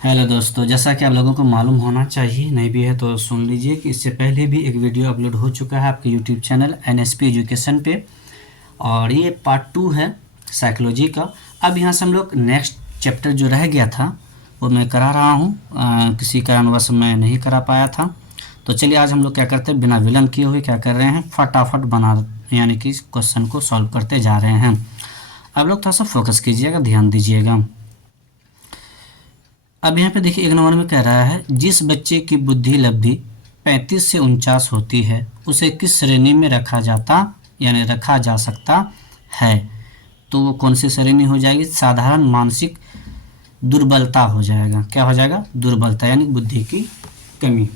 Hello दोस्तों, जैसा कि आप लोगों को मालूम होना चाहिए, नहीं भी है तो सुन लीजिए कि इससे पहले भी एक वीडियो अपलोड हो चुका है आपके यूट्यूब चैनल एनएसपी एजुकेशन पे। और ये पार्ट 2 है साइकोलॉजी का। अब यहाँ से हम लोग नेक्स्ट चैप्टर जो रह गया था वो मैं करा रहा हूँ। किसी कारणवश मैं नहीं करा पाया था। तो चलिए आज हम लोग क्या करते हैं, बिना विलम्ब किए हुए क्या कर रहे हैं, फटाफट बना यानी कि क्वेश्चन को सॉल्व करते जा रहे हैं। अब लोग थोड़ा सा फोकस कीजिएगा, ध्यान दीजिएगा। अब यहाँ पे देखिए, एक नंबर में कह रहा है जिस बच्चे की बुद्धि लब्धि 35 से 49 होती है उसे किस श्रेणी में रखा जा सकता है। तो वो कौन सी श्रेणी हो जाएगी? साधारण मानसिक दुर्बलता हो जाएगा। क्या हो जाएगा? दुर्बलता, यानी बुद्धि की कमी।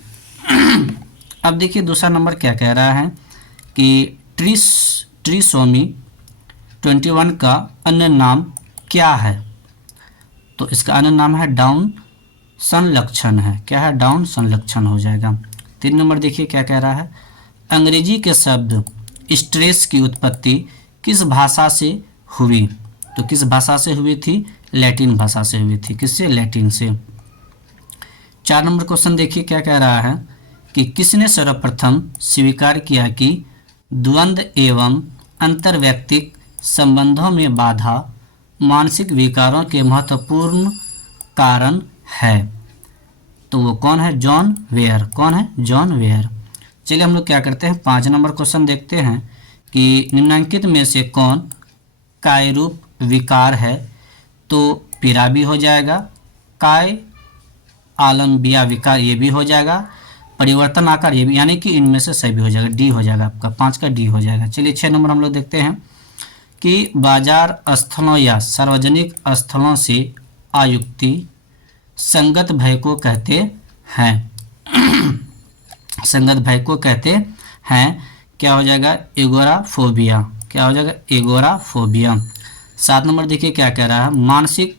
अब देखिए दूसरा नंबर क्या कह रहा है कि ट्रिसोमी 21 का अन्य नाम क्या है। तो इसका अन्य नाम है डाउन संलक्षण है। क्या है? डाउन संलक्षण हो जाएगा। 3 नंबर देखिए क्या कह रहा है, अंग्रेजी के शब्द स्ट्रेस की उत्पत्ति किस भाषा से हुई। तो किस भाषा से हुई थी? लैटिन भाषा से हुई थी। किससे? लैटिन से। 4 नंबर क्वेश्चन देखिए क्या कह रहा है कि किसने सर्वप्रथम स्वीकार किया कि द्वंद्व एवं अंतर्वैयक्तिक संबंधों में बाधा मानसिक विकारों के महत्वपूर्ण कारण है। तो वो कौन है? John Ware. कौन है? John Ware. चलिए हम लोग क्या करते हैं, 5 नंबर क्वेश्चन देखते हैं कि निम्नलिखित में से कौन काय रूप विकार है। तो पीड़ा भी हो जाएगा, काय आलम्बिया विकार ये भी हो जाएगा, परिवर्तन आकार ये भी, यानी कि इनमें से सही भी हो जाएगा। डी हो जाएगा आपका, 5 का डी हो जाएगा। चलिए 6 नंबर हम लोग देखते हैं कि बाजार स्थलों या सार्वजनिक स्थलों से आयुक्ति संगत भय को कहते हैं। संगत भय को कहते हैं। क्या हो जाएगा? एगोराफोबिया। क्या हो जाएगा? एगोराफोबिया। 7 नंबर देखिए क्या कह रहा है, मानसिक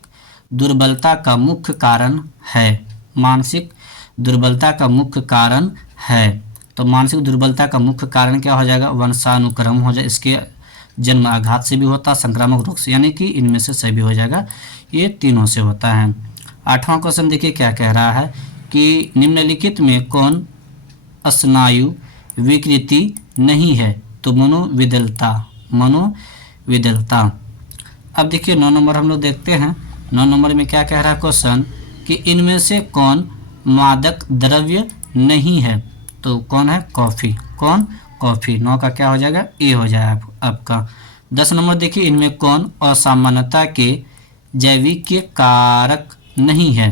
दुर्बलता का मुख्य कारण है। मानसिक दुर्बलता का मुख्य कारण है। तो मानसिक दुर्बलता का मुख्य कारण क्या हो जाएगा? वंशानुक्रम हो जाए, इसके जन्म आघात से भी होता, संक्रामक रोग से, यानी कि इनमें से सही भी हो जाएगा। ये तीनों से होता है। 8वां क्वेश्चन देखिए क्या कह रहा है कि निम्नलिखित में कौन स्नायु विकृति नहीं है। तो मनोविदलता। मनोविदलता। अब देखिए 9 नंबर हम लोग देखते हैं। 9 नंबर में क्या कह रहा है क्वेश्चन कि इनमें से कौन मादक द्रव्य नहीं है। तो कौन है? कॉफ़ी। कौन? कॉफ़ी। 9 का क्या हो जाएगा? ए हो जाएगा आपका। 10 नंबर देखिए, इनमें कौन असामान्यता के जैविक के कारक नहीं है।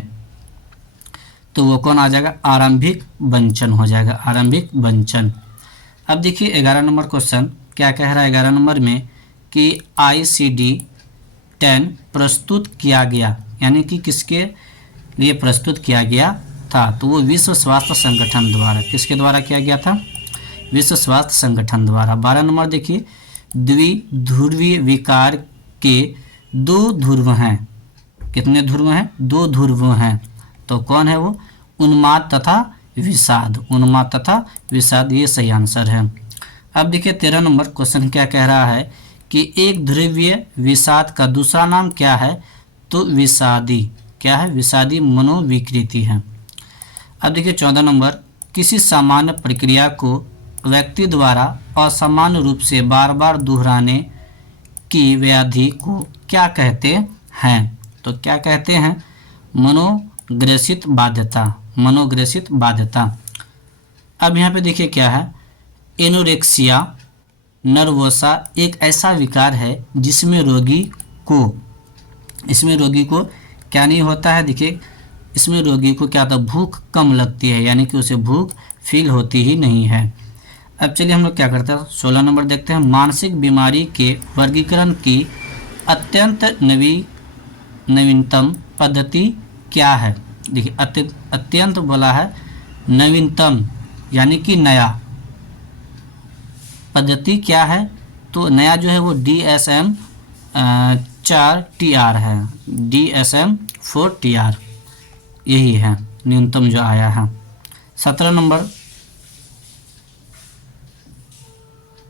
तो वो कौन आ जाएगा? आरंभिक वंचन हो जाएगा। आरंभिक वंचन। अब देखिए 11 नंबर क्वेश्चन क्या कह रहा है 11 नंबर में कि ICD-10 प्रस्तुत किया गया, यानी कि किसके लिए प्रस्तुत किया गया था। तो वो विश्व स्वास्थ्य संगठन द्वारा। किसके द्वारा किया गया था? विश्व स्वास्थ्य संगठन द्वारा। 12 नंबर देखिए, द्विध्रुवीय विकार के 2 ध्रुव हैं। कितने ध्रुव हैं? 2 ध्रुव हैं। तो कौन है वो? उन्माद तथा विषाद। उन्माद तथा विषाद, ये सही आंसर है। अब देखिए 13 नंबर क्वेश्चन क्या कह रहा है कि एक ध्रुवीय विषाद का दूसरा नाम क्या है। तो विषादी। क्या है? विषादी मनोविकृति है। अब देखिए 14 नंबर, किसी सामान्य प्रक्रिया को व्यक्ति द्वारा असामान्य रूप से बार बार दोहराने की व्याधि को क्या कहते हैं। तो क्या कहते हैं? मनोग्रसित बाध्यता। मनोग्रसित बाध्यता। अब यहाँ पे देखिए क्या है, एनोरेक्सिया नर्वोसा एक ऐसा विकार है जिसमें रोगी को क्या नहीं होता है। देखिए इसमें रोगी को क्या होता है? भूख कम लगती है, यानी कि उसे भूख फील होती ही नहीं है। अब चलिए हम लोग क्या करते हैं, 16 नंबर देखते हैं। मानसिक बीमारी के वर्गीकरण की अत्यंत नवीनतम पद्धति क्या है। देखिए अत्यंत बोला है, नवीनतम यानी कि नया। पद्धति क्या है? तो नया जो है वो DSM-4 है। DSM-4 यही है न्यूनतम जो आया है। 17 नंबर।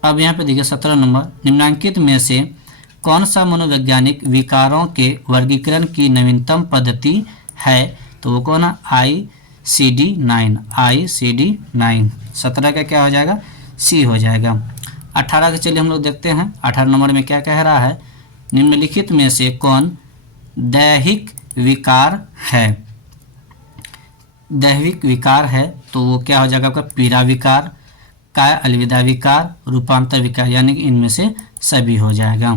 अब यहाँ पे देखिए 17 नंबर, निम्नलिखित में से कौन सा मनोवैज्ञानिक विकारों के वर्गीकरण की नवीनतम पद्धति है तो वो कौन है, ICD-9, ICD-9। 17 का क्या हो जाएगा, सी हो जाएगा। 18 के चलिए हम लोग देखते हैं। 18 नंबर में क्या कह रहा है, निम्नलिखित में से कौन दैहिक विकार है। दैहिक विकार है तो वो क्या हो जाएगा आपका, पीड़ा विकार, काय अलविदा विकार, रूपांतर विकार, यानी कि इनमें से सभी हो जाएगा।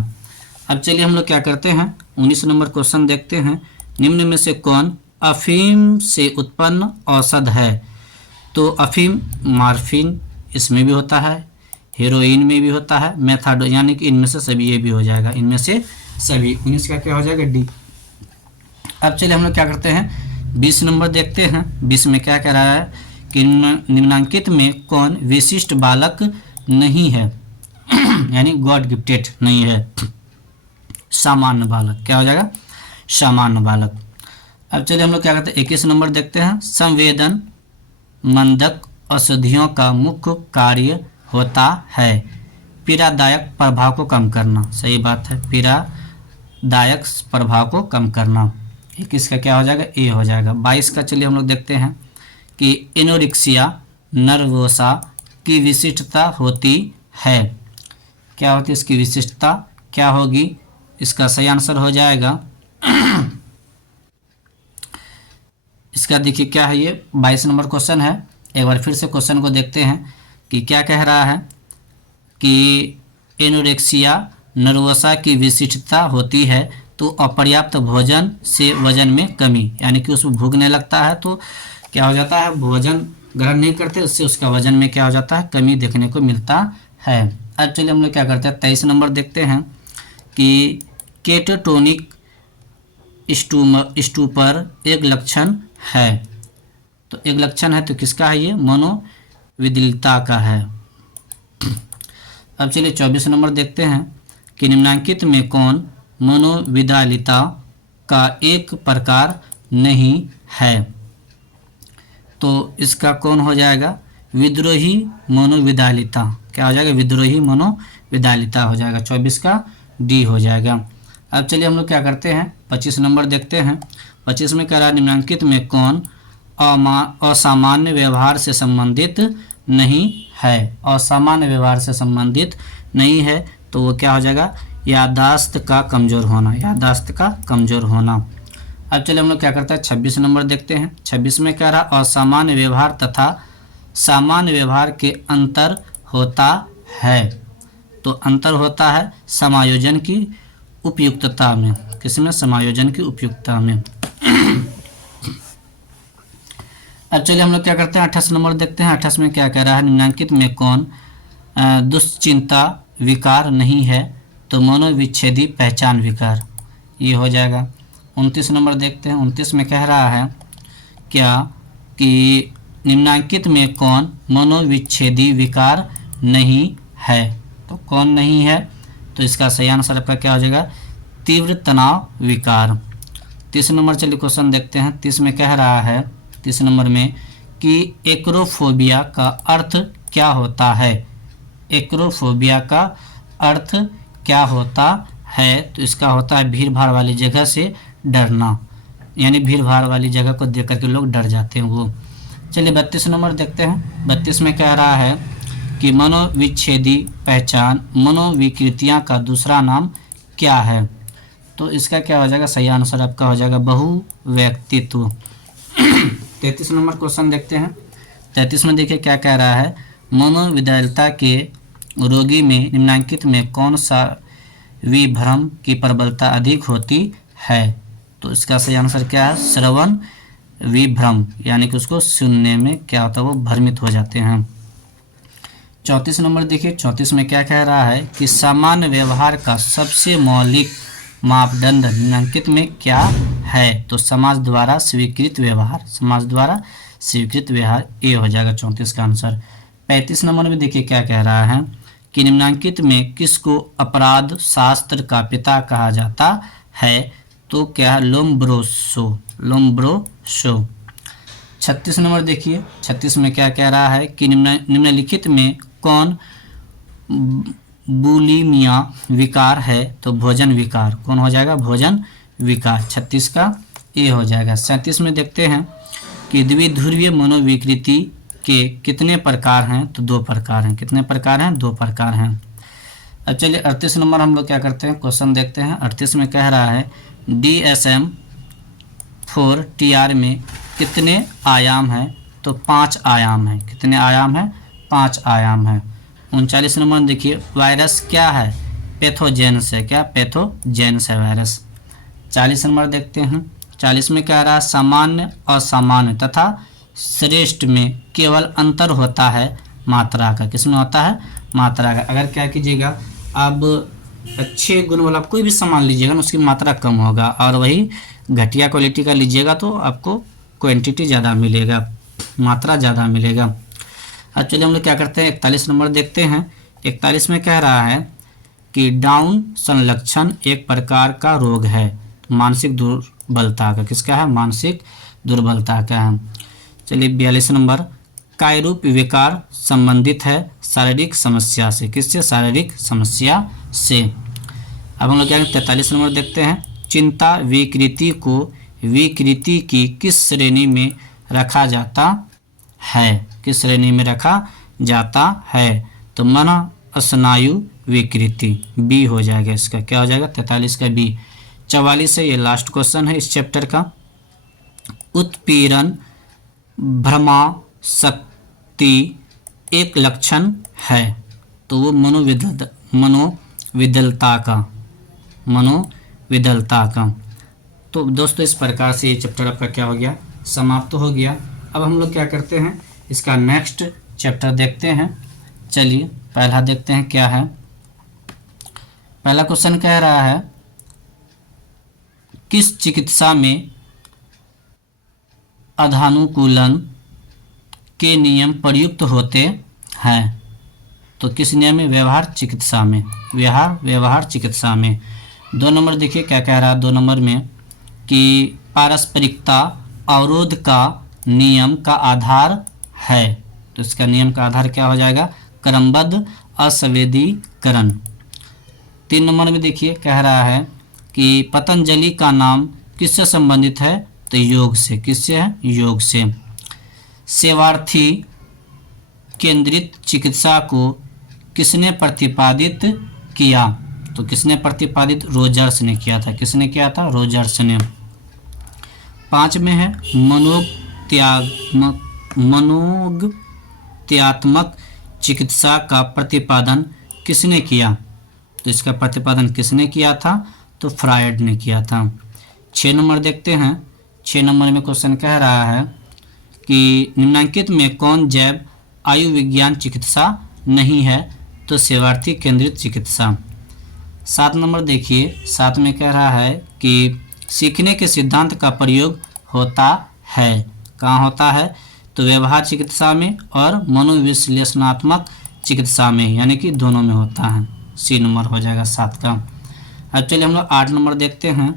अब चलिए हम लोग क्या करते हैं, 19 नंबर क्वेश्चन देखते हैं। निम्न में से कौन अफीम से उत्पन्न औषध है। तो अफीम मार्फिन इसमें भी होता है, हेरोइन में भी होता है, मेथाडोन, यानी कि इनमें से सभी ये भी हो जाएगा, इनमें से सभी। 19 का क्या हो जाएगा, डी। अब चलिए हम लोग क्या करते हैं, 20 नंबर देखते हैं। 20 में क्या कह रहा है कि निम्नांकित में कौन विशिष्ट बालक नहीं है यानी गॉड गिफ्टेड नहीं है, सामान्य बालक। क्या हो जाएगा, सामान्य बालक। अब चलिए हम लोग क्या करते हैं, 21 नंबर देखते हैं। संवेदन मंदक औषधियों का मुख्य कार्य होता है पीड़ादायक प्रभाव को कम करना। सही बात है, पीड़ादायक प्रभाव को कम करना। 21 का क्या हो जाएगा, ए हो जाएगा। 22 का चलिए हम लोग देखते हैं कि एनोरेक्सिया नर्वोसा की विशिष्टता होती है। क्या होती है इसकी विशिष्टता, क्या होगी, इसका सही आंसर हो जाएगा इसका देखिए क्या है, ये 22 नंबर क्वेश्चन है। एक बार फिर से क्वेश्चन को देखते हैं कि क्या कह रहा है कि एनोरेक्सिया नर्वोसा की विशिष्टता होती है तो अपर्याप्त भोजन से वजन में कमी, यानी कि उसको भूख नहीं लगता है तो क्या हो जाता है, भोजन ग्रहण नहीं करते, उससे उसका वजन में क्या हो जाता है, कमी देखने को मिलता है। अब चलिए हम लोग क्या करते हैं, 23 नंबर देखते हैं कि केटोटोनिक स्टूपर एक लक्षण है। तो एक लक्षण है तो किसका है, ये मनोविदलता का है। अब चलिए 24 नंबर देखते हैं कि निम्नांकित में कौन मनोविदलता का एक प्रकार नहीं है। तो इसका कौन हो जाएगा, विद्रोही मनोविदलता। क्या हो जाएगा, विद्रोही मनोविदलता हो जाएगा। 24 का डी हो जाएगा। अब चलिए हम लोग क्या करते हैं, 25 नंबर देखते हैं। 25 में कह रहा है निम्नांकित में कौन असामान्य व्यवहार से संबंधित नहीं है। असामान्य व्यवहार से संबंधित नहीं है तो वो क्या हो जाएगा, याददाश्त का कमज़ोर होना, याददाश्त का कमज़ोर होना। अब चलिए हम लोग क्या करते हैं, 26 नंबर देखते हैं। 26 में कह रहा असामान्य व्यवहार तथा सामान्य व्यवहार के अंतर होता है। तो अंतर होता है समायोजन की उपयुक्तता में, किसमें, समायोजन की उपयुक्तता में। अब चलिए हम लोग क्या करते हैं, 28 नंबर देखते हैं। 28 में क्या कह रहा है, निम्नांकित में कौन दुश्चिंता विकार नहीं है। तो मनोविच्छेदी पहचान विकार, ये हो जाएगा। 29 नंबर देखते हैं। 29 में कह रहा है क्या कि निम्नांकित में कौन मनोविच्छेदी विकार नहीं है। तो कौन नहीं है, तो इसका सही आंसर आपका क्या हो जाएगा, तीव्र तनाव विकार। 30 नंबर चलिए क्वेश्चन देखते हैं। 30 में कह रहा है, 30 नंबर में कि एक्रोफोबिया का अर्थ क्या होता है। एक्रोफोबिया का अर्थ क्या होता है, तो इसका होता है भीड़ भाड़ वाली जगह से डरना, यानी भीड़ भाड़ वाली जगह को देख करके लोग डर जाते हैं वो। चलिए 32 नंबर देखते हैं। 32 में कह रहा है कि मनोविच्छेदी पहचान मनोविकृतियाँ का दूसरा नाम क्या है। तो इसका क्या हो जाएगा, सही आंसर आपका हो जाएगा बहुव्यक्तित्व। 33 नंबर क्वेश्चन देखते हैं। 33 में देखिए क्या कह रहा है, मनोविदलता के रोगी में निम्नांकित में कौन सा विभ्रम की प्रबलता अधिक होती है। तो इसका सही आंसर क्या है, श्रवण विभ्रम, यानी कि उसको सुनने में क्या होता है, वो भ्रमित हो जाते हैं। 34 नंबर देखिए। 34 में क्या कह रहा है कि सामान्य व्यवहार का सबसे मौलिक मापदंड निम्नांकित में क्या है। तो समाज द्वारा स्वीकृत व्यवहार, समाज द्वारा स्वीकृत व्यवहार, ये हो जाएगा 34 का आंसर। 35 नंबर में देखिए क्या कह रहा है कि निम्नांकित में किसको अपराध शास्त्र का पिता कहा जाता है। तो क्या है, लोम्ब्रोसो, लोम्ब्रोसो। 36 नंबर देखिए। 36 में क्या कह रहा है कि निम्नलिखित में कौन बुलिमिया विकार है। तो भोजन विकार, कौन हो जाएगा, भोजन विकार। 36 का ए हो जाएगा। 37 में देखते हैं कि द्विध्रुवीय मनोविकृति के कितने प्रकार हैं, तो 2 प्रकार हैं। कितने प्रकार हैं, 2 प्रकार हैं। अब चलिए 38 नंबर हम लोग क्या करते हैं, क्वेश्चन देखते हैं। 38 में कह रहा है DSM-4 TR में कितने आयाम हैं, तो 5 आयाम हैं। कितने आयाम हैं, 5 आयाम हैं। 39 नंबर देखिए, वायरस क्या है, पैथोजेन्स है। क्या, पैथोजेन्स है वायरस। 40 नंबर देखते हैं। 40 में कह रहा है सामान्य, असामान्य तथा श्रेष्ठ में केवल अंतर होता है मात्रा का। किसमें होता है, मात्रा का। अगर क्या कीजिएगा, अब अच्छे गुण वाला कोई भी सामान लीजिएगा ना, उसकी मात्रा कम होगा, और वही घटिया क्वालिटी का लीजिएगा तो आपको क्वांटिटी ज़्यादा मिलेगा, मात्रा ज़्यादा मिलेगा। अब चलिए हम लोग क्या करते हैं, 41 नंबर देखते हैं। 41 में कह रहा है कि डाउन संलक्षण एक प्रकार का रोग है, मानसिक दुर्बलता का। किसका है, मानसिक दुर्बलता का है। चलिए 42 नंबर, कायरूप विकार संबंधित है शारीरिक समस्या से। किससे, शारीरिक समस्या से। अब हम लोग क्या 43 नंबर देखते हैं। चिंता विकृति को विकृति की किस श्रेणी में रखा जाता है, किस श्रेणी में रखा जाता है, तो मन स्नायु विकृति, बी हो जाएगा इसका। क्या हो जाएगा, 43 का बी। 44 है, ये लास्ट क्वेश्चन है इस चैप्टर का। उत्पीड़न भ्रमाशक्ति एक लक्षण है, तो वो मनोविदलता का। तो दोस्तों इस प्रकार से ये चैप्टर आपका क्या हो गया, समाप्त हो गया। अब हम लोग क्या करते हैं, इसका नेक्स्ट चैप्टर देखते हैं। चलिए पहला देखते हैं क्या है। पहला क्वेश्चन कह रहा है किस चिकित्सा में अधानुकूलन के नियम प्रयुक्त होते हैं, तो किस नियम में, व्यवहार चिकित्सा में। व्यवहार चिकित्सा में। 2 नंबर देखिए क्या कह रहा है 2 नंबर में कि पारस्परिकता अवरोध का नियम का आधार है, तो इसका नियम का आधार क्या हो जाएगा, क्रमबद्ध असंवेदीकरण। 3 नंबर में देखिए कह रहा है कि पतंजलि का नाम किससे संबंधित है, तो योग से। किससे है, योग से। सेवार्थी केंद्रित चिकित्सा को किसने प्रतिपादित किया, तो किसने प्रतिपादित, रोजर्स ने किया था। किसने किया था, रोजर्स ने। 5 में है मनोगत्यात्मक चिकित्सा का प्रतिपादन किसने किया, तो इसका प्रतिपादन किसने किया था, तो फ्रायड ने किया था। 6 नंबर देखते हैं। 6 नंबर में क्वेश्चन कह रहा है कि निम्नलिखित में कौन जैव आयु विज्ञान चिकित्सा नहीं है, तो सेवार्थी केंद्रित चिकित्सा। 7 नंबर देखिए, 7 में कह रहा है कि सीखने के सिद्धांत का प्रयोग होता है, कहाँ होता है, तो व्यवहार चिकित्सा में और मनोविश्लेषणात्मक चिकित्सा में, यानी कि दोनों में होता है। सी नंबर हो जाएगा 7 का। अब चलिए हम लोग 8 नंबर देखते हैं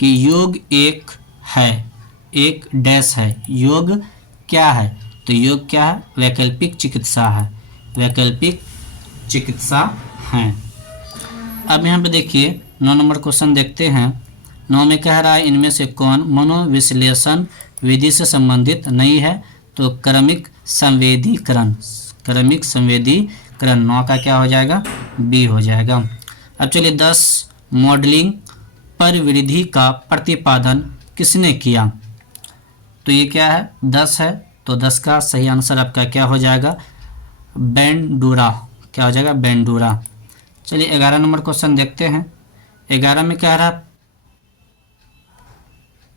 कि योग एक है, एक डैश है। योग क्या है, तो योग क्या है, वैकल्पिक चिकित्सा है, वैकल्पिक चिकित्सा है। अब यहाँ पे देखिए 9 नंबर क्वेश्चन देखते हैं। 9 में कह रहा है इनमें से कौन मनोविश्लेषण विधि से संबंधित नहीं है, तो क्रमिक संवेदीकरण। क्रमिक संवेदीकरण 9 का क्या हो जाएगा, बी हो जाएगा। अब चलिए 10 मॉडलिंग प्रवृत्ति का प्रतिपादन किसने किया, तो ये क्या है, 10 है, तो 10 का सही आंसर आपका क्या हो जाएगा, बेंडूरा। क्या हो जाएगा, बेंडूरा। चलिए 11 नंबर क्वेश्चन देखते हैं। 11 में कह रहा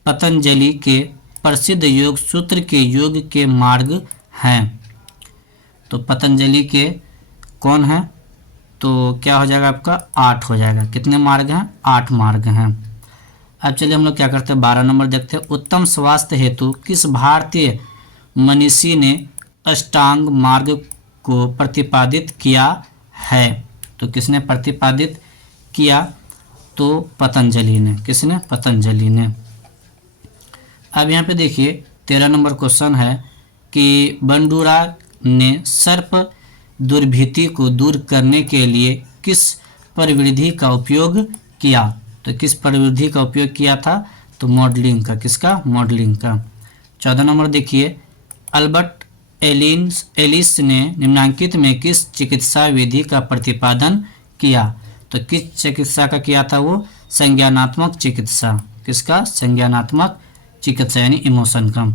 पतंजलि के प्रसिद्ध योग सूत्र के योग के मार्ग हैं, तो पतंजलि के कौन है, तो क्या हो जाएगा आपका 8 हो जाएगा। कितने मार्ग हैं, 8 मार्ग हैं। अब चलिए हम लोग क्या करते हैं 12 नंबर देखते हैं। उत्तम स्वास्थ्य हेतु किस भारतीय मनीषी ने अष्टांग मार्ग को प्रतिपादित किया है, तो किसने प्रतिपादित किया, तो पतंजलि ने। किसने, पतंजलि ने। अब यहाँ पे देखिए 13 नंबर क्वेश्चन है कि बंडूरा ने सर्प दुर्भिति को दूर करने के लिए किस प्रविधि का उपयोग किया, तो किस प्रविधि का उपयोग किया था, तो मॉडलिंग का, किसका, मॉडलिंग का। 14 नंबर देखिए, अल्बर्ट एलिस ने निम्नांकित में किस चिकित्सा विधि का प्रतिपादन किया? तो किस चिकित्सा का किया था वो? संज्ञानात्मक चिकित्सा। किसका? संज्ञानात्मक चिकित्सा यानी इमोशन का।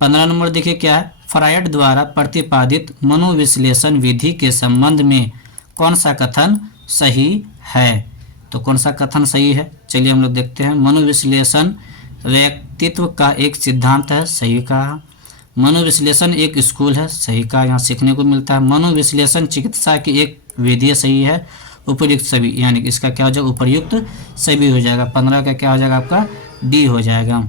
15 नंबर देखिए क्या है, फ्रायड द्वारा प्रतिपादित मनोविश्लेषण विधि के संबंध में कौन सा कथन सही है? तो कौन सा कथन सही है, चलिए हम लोग देखते हैं। मनोविश्लेषण व्यक्तित्व का एक सिद्धांत है, सही कहा। मनोविश्लेषण एक स्कूल है, सही कहा, यहाँ सीखने को मिलता है। मनोविश्लेषण चिकित्सा की एक विधि, सही है। उपयुक्त सभी, यानी कि इसका क्या हो जाएगा, उपयुक्त सभी हो जाएगा। 15 का क्या हो जाएगा आपका, डी हो जाएगा।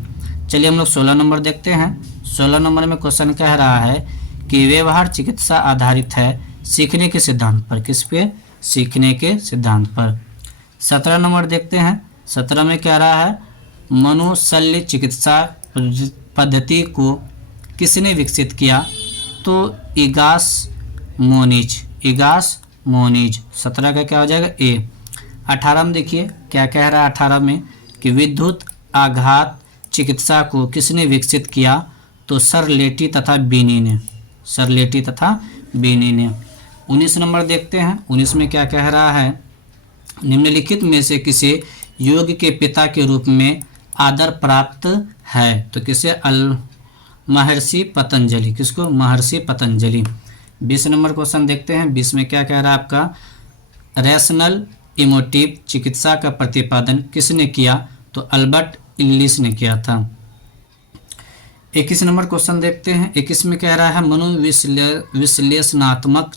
चलिए हम लोग 16 नंबर देखते हैं। 16 नंबर में क्वेश्चन कह रहा है कि व्यवहार चिकित्सा आधारित है सीखने के सिद्धांत पर। किस पे? सीखने के सिद्धांत पर। 17 नंबर देखते हैं। 17 में कह रहा है मनोशल्य चिकित्सा पद्धति को किसने विकसित किया? तो इगास मोनिज। 17 का क्या हो जाएगा, ए। 18 में देखिए क्या कह रहा है। 18 में कि विद्युत आघात चिकित्सा को किसने विकसित किया? तो सरलेटी तथा बीनी ने। 19 नंबर देखते हैं। 19 में क्या कह रहा है, निम्नलिखित में से किसे योग के पिता के रूप में आदर प्राप्त है? तो किसे? महर्षि पतंजलि। किसको? महर्षि पतंजलि। 20 नंबर क्वेश्चन देखते हैं। 20 में क्या कह रहा है आपका, रैशनल इमोटिव चिकित्सा का प्रतिपादन किसने किया? तो अल्बर्ट इल्लिस ने किया था। 21 नंबर क्वेश्चन देखते हैं। 21 में कह रहा है मनोविश्लेषणात्मक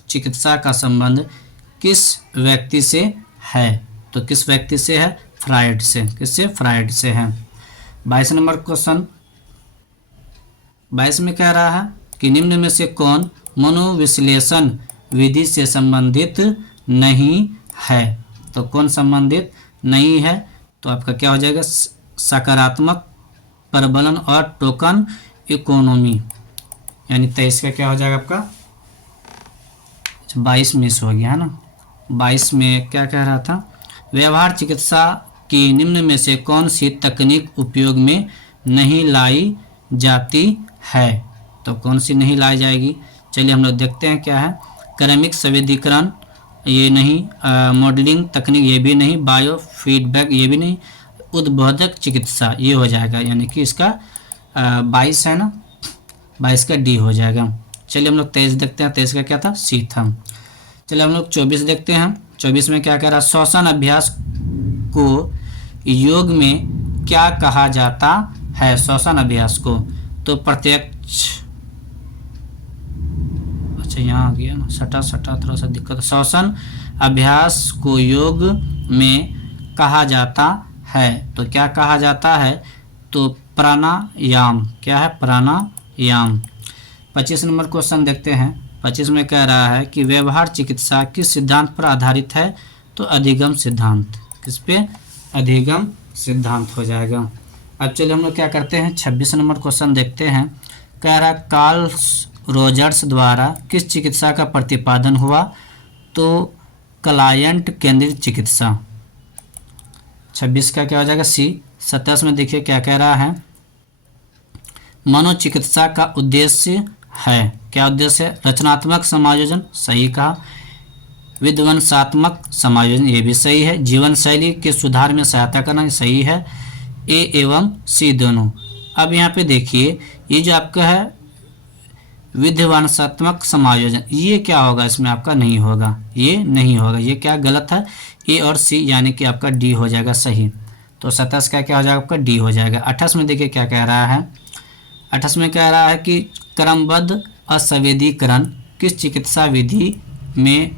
चिकित्सा का संबंध किस व्यक्ति से है? तो किस व्यक्ति से है? फ्रायड से। किससे? फ्रायड से है। 22 नंबर क्वेश्चन। 22 में कह रहा है कि निम्न में से कौन मनोविश्लेषण विधि से संबंधित नहीं है? तो कौन संबंधित नहीं है? तो आपका क्या हो जाएगा, सकारात्मक प्रबलन और टोकन इकोनॉमी, यानी 23 का क्या हो जाएगा आपका, 22 मिस हो गया है ना। 22 में क्या कह रहा था, व्यवहार चिकित्सा की निम्न में से कौन सी तकनीक उपयोग में नहीं लाई जाती है? तो कौन सी नहीं लाई जाएगी? चलिए हम लोग देखते हैं क्या है। क्रमिक संवेदीकरण ये नहीं, मॉडलिंग तकनीक ये भी नहीं, बायो फीडबैक ये भी नहीं, उद्बोधक चिकित्सा ये हो जाएगा, यानी कि इसका 22 है ना, 22 का डी हो जाएगा। चलिए हम लोग 23 देखते हैं। 23 का क्या था, सी था। चलिए हम लोग 24 देखते हैं। 24 में क्या कह रहा है, श्वसन अभ्यास को योग में क्या कहा जाता है? श्वसन अभ्यास को तो प्रत्यक्ष, अच्छा यहाँ आ गया ना, सटा थोड़ा सा दिक्कत। श्वसन अभ्यास को योग में कहा जाता है, तो क्या कहा जाता है? तो प्राणायाम। क्या है? प्राणायाम। 25 नंबर क्वेश्चन देखते हैं। 25 में कह रहा है कि व्यवहार चिकित्सा किस सिद्धांत पर आधारित है? तो अधिगम सिद्धांत। किस पे? अधिगम सिद्धांत हो जाएगा। अब चलिए हम लोग क्या करते हैं, 26 नंबर क्वेश्चन देखते हैं। कह रहा है कार्ल रोजर्स द्वारा किस चिकित्सा का प्रतिपादन हुआ? तो क्लाइंट केंद्रित चिकित्सा। 26 का क्या हो जाएगा, सी। 27 में देखिए क्या कह रहा है, मनोचिकित्सा का उद्देश्य है, क्या उद्देश्य है? रचनात्मक समायोजन, सही कहा। विध्वंसात्मक समायोजन, ये भी सही है। जीवन शैली के सुधार में सहायता करना, सही है। ए एवं सी दोनों। अब यहाँ पे देखिए ये जो आपका है विध्वंसात्मक समायोजन, ये क्या होगा, इसमें आपका नहीं होगा, ये नहीं होगा, ये क्या गलत है, ए और सी, यानी कि आपका डी हो जाएगा सही। तो 27 का क्या हो जाएगा आपका, डी हो जाएगा। 28 में देखिए क्या कह रहा है। 28 में कह रहा है कि क्रमबद्ध असंवेदीकरण किस चिकित्सा विधि में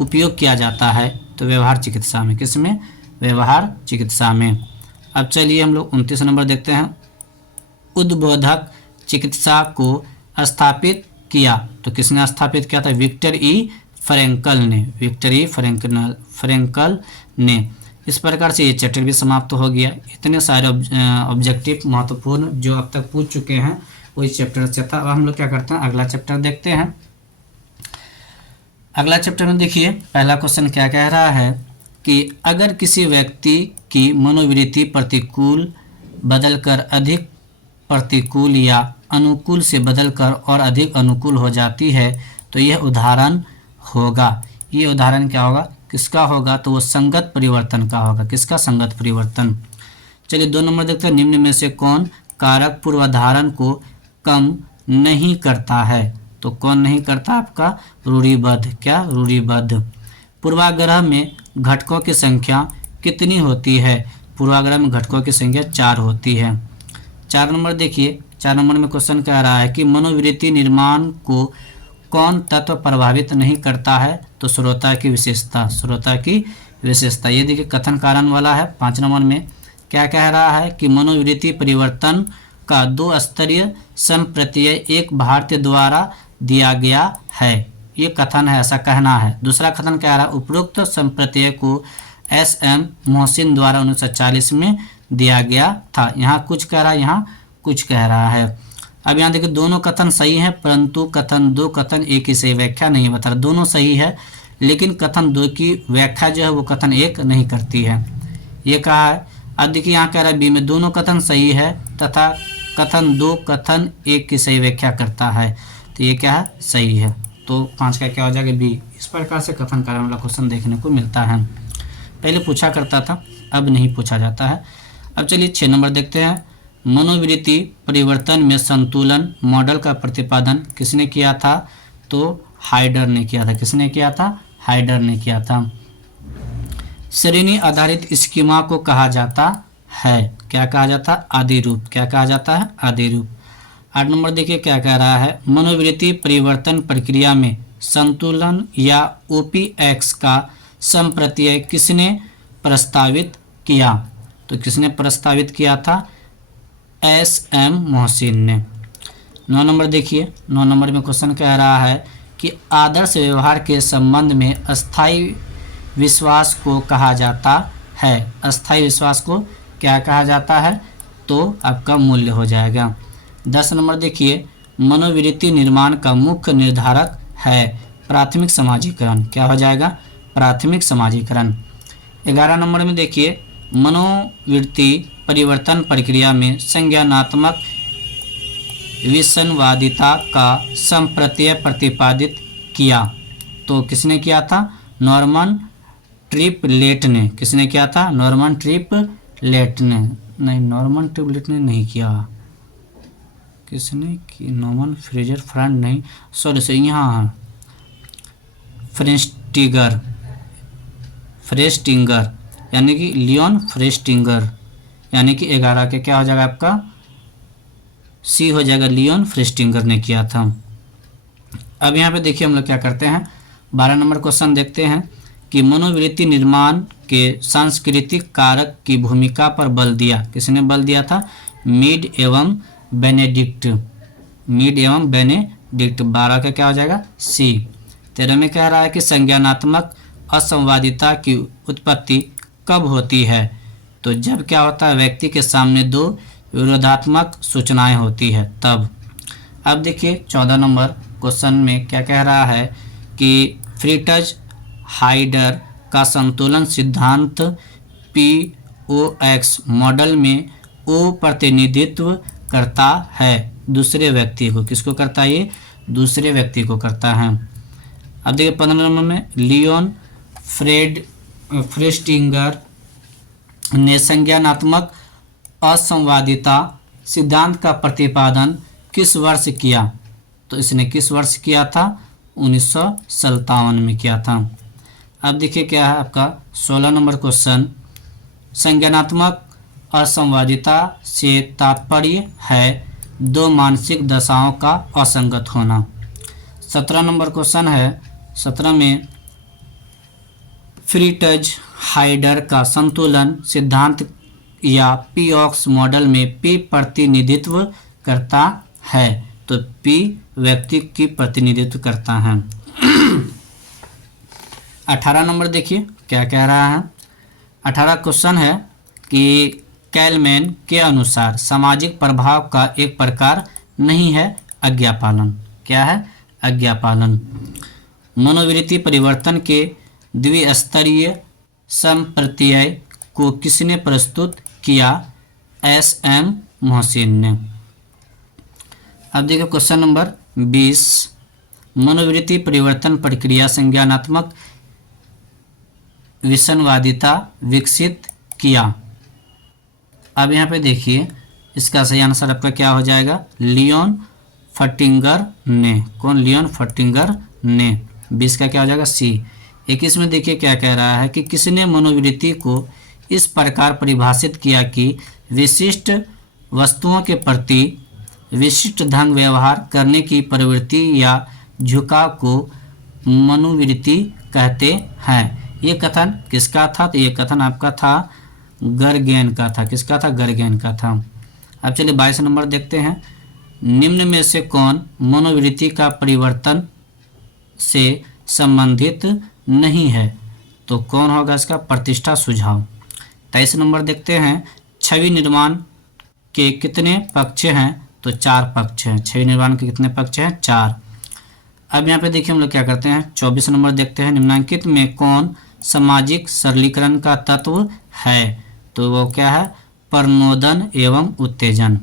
उपयोग किया जाता है? तो व्यवहार चिकित्सा में। किस में? व्यवहार चिकित्सा में। अब चलिए हम लोग 29 नंबर देखते हैं। उद्बोधक चिकित्सा को स्थापित किया, तो किसने स्थापित किया था? विक्टर ई फ्रैंकल ने। इस प्रकार से ये चैप्टर भी समाप्त हो गया। इतने सारे ऑब्जेक्टिव महत्वपूर्ण जो अब तक पूछ चुके हैं वो इस चैप्टर से था। अब हम लोग क्या करते हैं, अगला चैप्टर देखते हैं। अगला चैप्टर में देखिए पहला क्वेश्चन क्या कह रहा है कि अगर किसी व्यक्ति की मनोवृत्ति प्रतिकूल बदलकर अधिक प्रतिकूल या अनुकूल से बदलकर और अधिक अनुकूल हो जाती है तो यह उदाहरण होगा। ये उदाहरण क्या होगा, किसका होगा, तो वो संगत परिवर्तन का होगा। किसका, संगत परिवर्तन। चलिए 2 नंबर देखते हैं, निम्न में से कौन कारक पूर्वाधारण को कम नहीं करता है। तो कौन नहीं करता, आपका रूढ़िबद्ध। क्या, रूढ़िबद्ध। पूर्वाग्रह में घटकों की संख्या कितनी होती है। पूर्वाग्रह में घटकों की संख्या 4 होती है। 4 नंबर देखिए, 4 नंबर में क्वेश्चन कह रहा है कि मनोवृत्ति निर्माण को कौन तत्व प्रभावित नहीं करता है। तो श्रोता की विशेषता, श्रोता की विशेषता। ये देखिए कथन कारण वाला है। 5 नंबर में क्या कह रहा है कि मनोवृत्ति परिवर्तन का 2 स्तरीय संप्रत्यय एक भारतीय द्वारा दिया गया है। ये कथन है, ऐसा कहना है। दूसरा कथन कह रहा है उपरोक्त संप्रत्यय को S.M. मोहसिन द्वारा 1940 में दिया गया था। यहाँ कुछ कह रहा है, यहाँ कुछ कह रहा है। अब यहाँ देखिए दोनों कथन सही हैं, परंतु कथन 2 कथन 1 की सही व्याख्या नहीं बता रहा। दोनों सही है लेकिन कथन 2 की व्याख्या जो है वो कथन 1 नहीं करती है, ये कहा है। अब देखिए यहाँ कह रहा है बी में दोनों कथन सही है तथा कथन 2 कथन 1 की सही व्याख्या करता है। तो ये क्या है, सही है। तो 5 का क्या हो जाएगा, बी। इस प्रकार से कथन कारण वाला क्वेश्चन देखने को मिलता है। पहले पूछा करता था, अब नहीं पूछा जाता है। अब चलिए 6 नंबर देखते हैं। मनोवृत्ति परिवर्तन में संतुलन मॉडल का प्रतिपादन किसने किया था। तो हाइडर ने किया था। किसने किया था, हाइडर ने किया था। श्रेणी आधारित स्कीमा को कहा जाता है, क्या कहा जाता है, आदि रूप। क्या कहा जाता है, आदि रूप। 8 नंबर देखिए क्या कह रहा है, मनोवृत्ति परिवर्तन प्रक्रिया में संतुलन या OPX का संप्रत्यय किसने प्रस्तावित किया। तो किसने प्रस्तावित किया था, S.M. मोहसिन ने। 9 नंबर देखिए, 9 नंबर में क्वेश्चन कह रहा है कि आदर्श व्यवहार के संबंध में अस्थायी विश्वास को कहा जाता है। अस्थायी विश्वास को क्या कहा जाता है, तो आपका मूल्य हो जाएगा। 10 नंबर देखिए, मनोवृत्ति निर्माण का मुख्य निर्धारक है प्राथमिक समाजीकरण। क्या हो जाएगा, प्राथमिक समाजीकरण। 11 नंबर में देखिए, मनोवृत्ति परिवर्तन प्रक्रिया में संज्ञानात्मक विसंवादिता का संप्रत्यय प्रतिपादित किया। तो किसने किया था, नॉर्मन ट्रिपलेट ने। किसने किया था, नॉर्मन ट्रिपलेट ने। नहीं, नॉर्मन ट्रिपलेट ने नहीं किया। किसने की, नॉर्मन फ्रेजर फ्रंट नहीं, सॉरी यहाँ फ्रेस्टिंगर, फ्रेस्टिंगर यानी कि लियोन फ्रेस्टिंगर, यानी कि 11 के क्या हो जाएगा आपका, सी हो जाएगा, लियोन फ्रेस्टिंगर ने किया था। अब यहाँ पे देखिए हम लोग क्या करते हैं, 12 नंबर क्वेश्चन देखते हैं कि मनोवृत्ति निर्माण के सांस्कृतिक कारक की भूमिका पर बल दिया। किसने बल दिया था, मीड एवं बेनेडिक्ट। मीड एवं बेनेडिक्ट। 12 का क्या हो जाएगा, सी। 13 में कह रहा है कि संज्ञानात्मक असंवादिता की उत्पत्ति कब होती है। तो जब क्या होता है, व्यक्ति के सामने 2 विरोधात्मक सूचनाएं होती है, तब। अब देखिए 14 नंबर क्वेश्चन में क्या कह रहा है कि फ्रीटज हाइडर का संतुलन सिद्धांत POX मॉडल में O प्रतिनिधित्व करता है दूसरे व्यक्ति को। किसको करता है, ये दूसरे व्यक्ति को करता है। अब देखिए 15 नंबर में, लियोन फ्रेस्टिंगर ने संज्ञानात्मक असंवादिता सिद्धांत का प्रतिपादन किस वर्ष किया। तो इसने किस वर्ष किया था, 1957 में किया था। अब देखिए क्या है आपका 16 नंबर क्वेश्चन, संज्ञानात्मक असंवादिता से तात्पर्य है 2 मानसिक दशाओं का असंगत होना। 17 नंबर क्वेश्चन है, 17 में फ्रीटज हाइडर का संतुलन सिद्धांत या POX मॉडल में P प्रतिनिधित्व करता है। तो P व्यक्ति की प्रतिनिधित्व करता है। 18 नंबर देखिए क्या कह रहा है, 18 क्वेश्चन है कि कैलमैन के अनुसार सामाजिक प्रभाव का एक प्रकार नहीं है आज्ञापालन। क्या है, आज्ञापालन। मनोवृत्ति परिवर्तन के द्विस्तरीय संप्रत्यय को किसने प्रस्तुत किया। SM मोहसिन ने। अब देखिए क्वेश्चन नंबर 20, मनोवृत्ति परिवर्तन प्रक्रिया संज्ञानात्मक विसंवादिता विकसित किया। अब यहाँ पे देखिए इसका सही आंसर आपका क्या हो जाएगा, लियोन फर्टिंगर ने। कौन, लियोन फर्टिंगर ने। 20 का क्या हो जाएगा, सी। 21 में देखिए क्या कह रहा है कि किसने मनोवृत्ति को इस प्रकार परिभाषित किया कि विशिष्ट वस्तुओं के प्रति विशिष्ट ढंग व्यवहार करने की प्रवृत्ति या झुकाव को मनोवृत्ति कहते हैं। ये कथन किसका था, तो ये कथन आपका था गर्गेन का था। किसका था, गर्गेन का था। अब चलिए 22 नंबर देखते हैं, निम्न में से कौन मनोवृत्ति का परिवर्तन से संबंधित नहीं है, तो कौन होगा इसका, प्रतिष्ठा सुझाव। 23 नंबर देखते हैं, छवि निर्माण के कितने पक्ष हैं, तो 4 पक्ष हैं। छवि निर्माण के कितने पक्ष हैं, 4। अब यहाँ पे देखिए हम लोग क्या करते हैं, 24 नंबर देखते हैं, निम्नलिखित में कौन सामाजिक सरलीकरण का तत्व है, तो वो क्या है, प्रनोदन एवं उत्तेजन।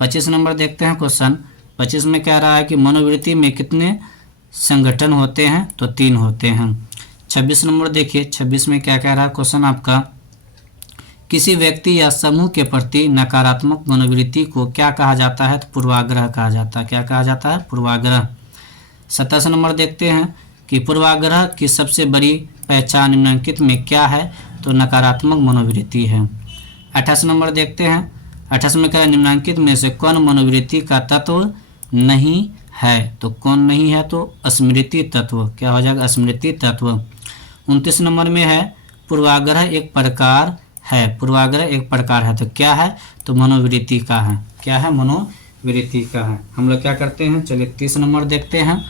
25 नंबर देखते हैं क्वेश्चन, 25 में कह रहा है कि मनोवृत्ति में कितने संगठन होते हैं, तो 3 होते हैं। 26 नंबर देखिए, 26 में क्या कह रहा है क्वेश्चन आपका, किसी व्यक्ति या समूह के प्रति नकारात्मक मनोवृत्ति को क्या कहा जाता है, तो पूर्वाग्रह कहा जाता है। क्या कहा जाता है, पूर्वाग्रह। 27 नंबर देखते हैं कि पूर्वाग्रह की सबसे बड़ी पहचान निम्नलिखित में क्या है, तो नकारात्मक मनोवृत्ति है। 28 नंबर देखते हैं, 28 में कह निम्नलिखित में से कौन मनोवृत्ति का तत्व नहीं है, तो कौन नहीं है, तो स्मृति तत्व। क्या हो जाएगा, स्मृति तत्व। 29 नंबर में है पूर्वाग्रह एक प्रकार है। पूर्वाग्रह एक प्रकार है, तो क्या है, तो मनोवृत्ति का है। क्या है, मनोवृत्ति का है। हम लोग क्या करते हैं, चलिए 30 नंबर देखते हैं।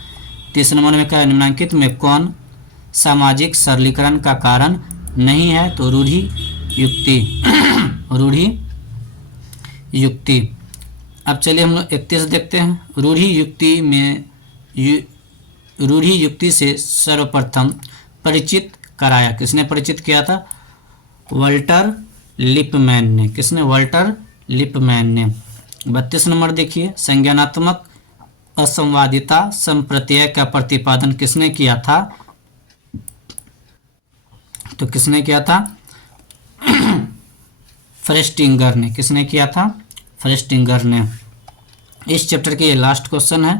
30 नंबर में क्या, निम्नलिखित में कौन सामाजिक सरलीकरण का कारण नहीं है, तो रूढ़ि युक्ति। रूढ़ि युक्ति। अब चलिए हम लोग 31 देखते हैं, रूढ़ि युक्ति में रूढ़ि युक्ति से सर्वप्रथम परिचित कराया। किसने परिचित किया था, वाल्टर लिपमैन ने। किसने, वाल्टर लिपमैन ने। 32 नंबर देखिए, संज्ञानात्मक असंवादिता संप्रत्यय का प्रतिपादन किसने किया था, तो किसने किया था, फ्रेस्टिंगर ने। किसने किया था, फ्रेस्टिंगर ने। इस चैप्टर के ये लास्ट क्वेश्चन है,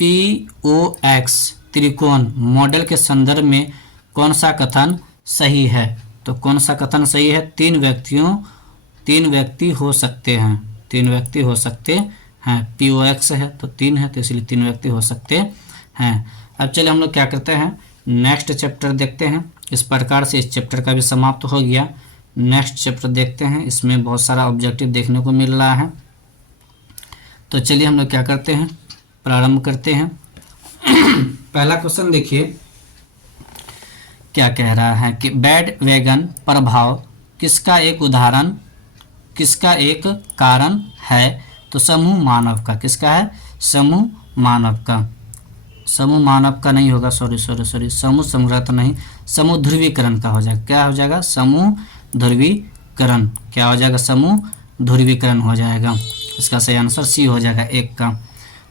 POX त्रिकोण मॉडल के संदर्भ में कौन सा कथन सही है, तो कौन सा कथन सही है, 3 व्यक्ति हो सकते हैं। 3 व्यक्ति हो सकते हैं। POX है तो 3 है, तो इसलिए 3 व्यक्ति हो सकते हैं। अब चलिए हम लोग क्या करते हैं, नेक्स्ट चैप्टर देखते हैं। इस प्रकार से इस चैप्टर का भी समाप्त हो गया। नेक्स्ट चैप्टर देखते हैं, इसमें बहुत सारा ऑब्जेक्टिव देखने को मिल रहा है। तो चलिए हम लोग क्या करते हैं, प्रारंभ करते हैं। पहला क्वेश्चन देखिए क्या कह रहा है कि बैड वैगन प्रभाव किसका एक कारण है, तो समूह मानव का। किसका है, समूह मानव का। समूह मानव का नहीं होगा, सॉरी, समूह संग्रह तो नहीं, समूह ध्रुवीकरण का हो जाएगा। क्या हो जाएगा, समूह ध्रुवीकरण। क्या हो जाएगा, समूह ध्रुवीकरण हो जाएगा। इसका सही आंसर सी हो जाएगा 1 का।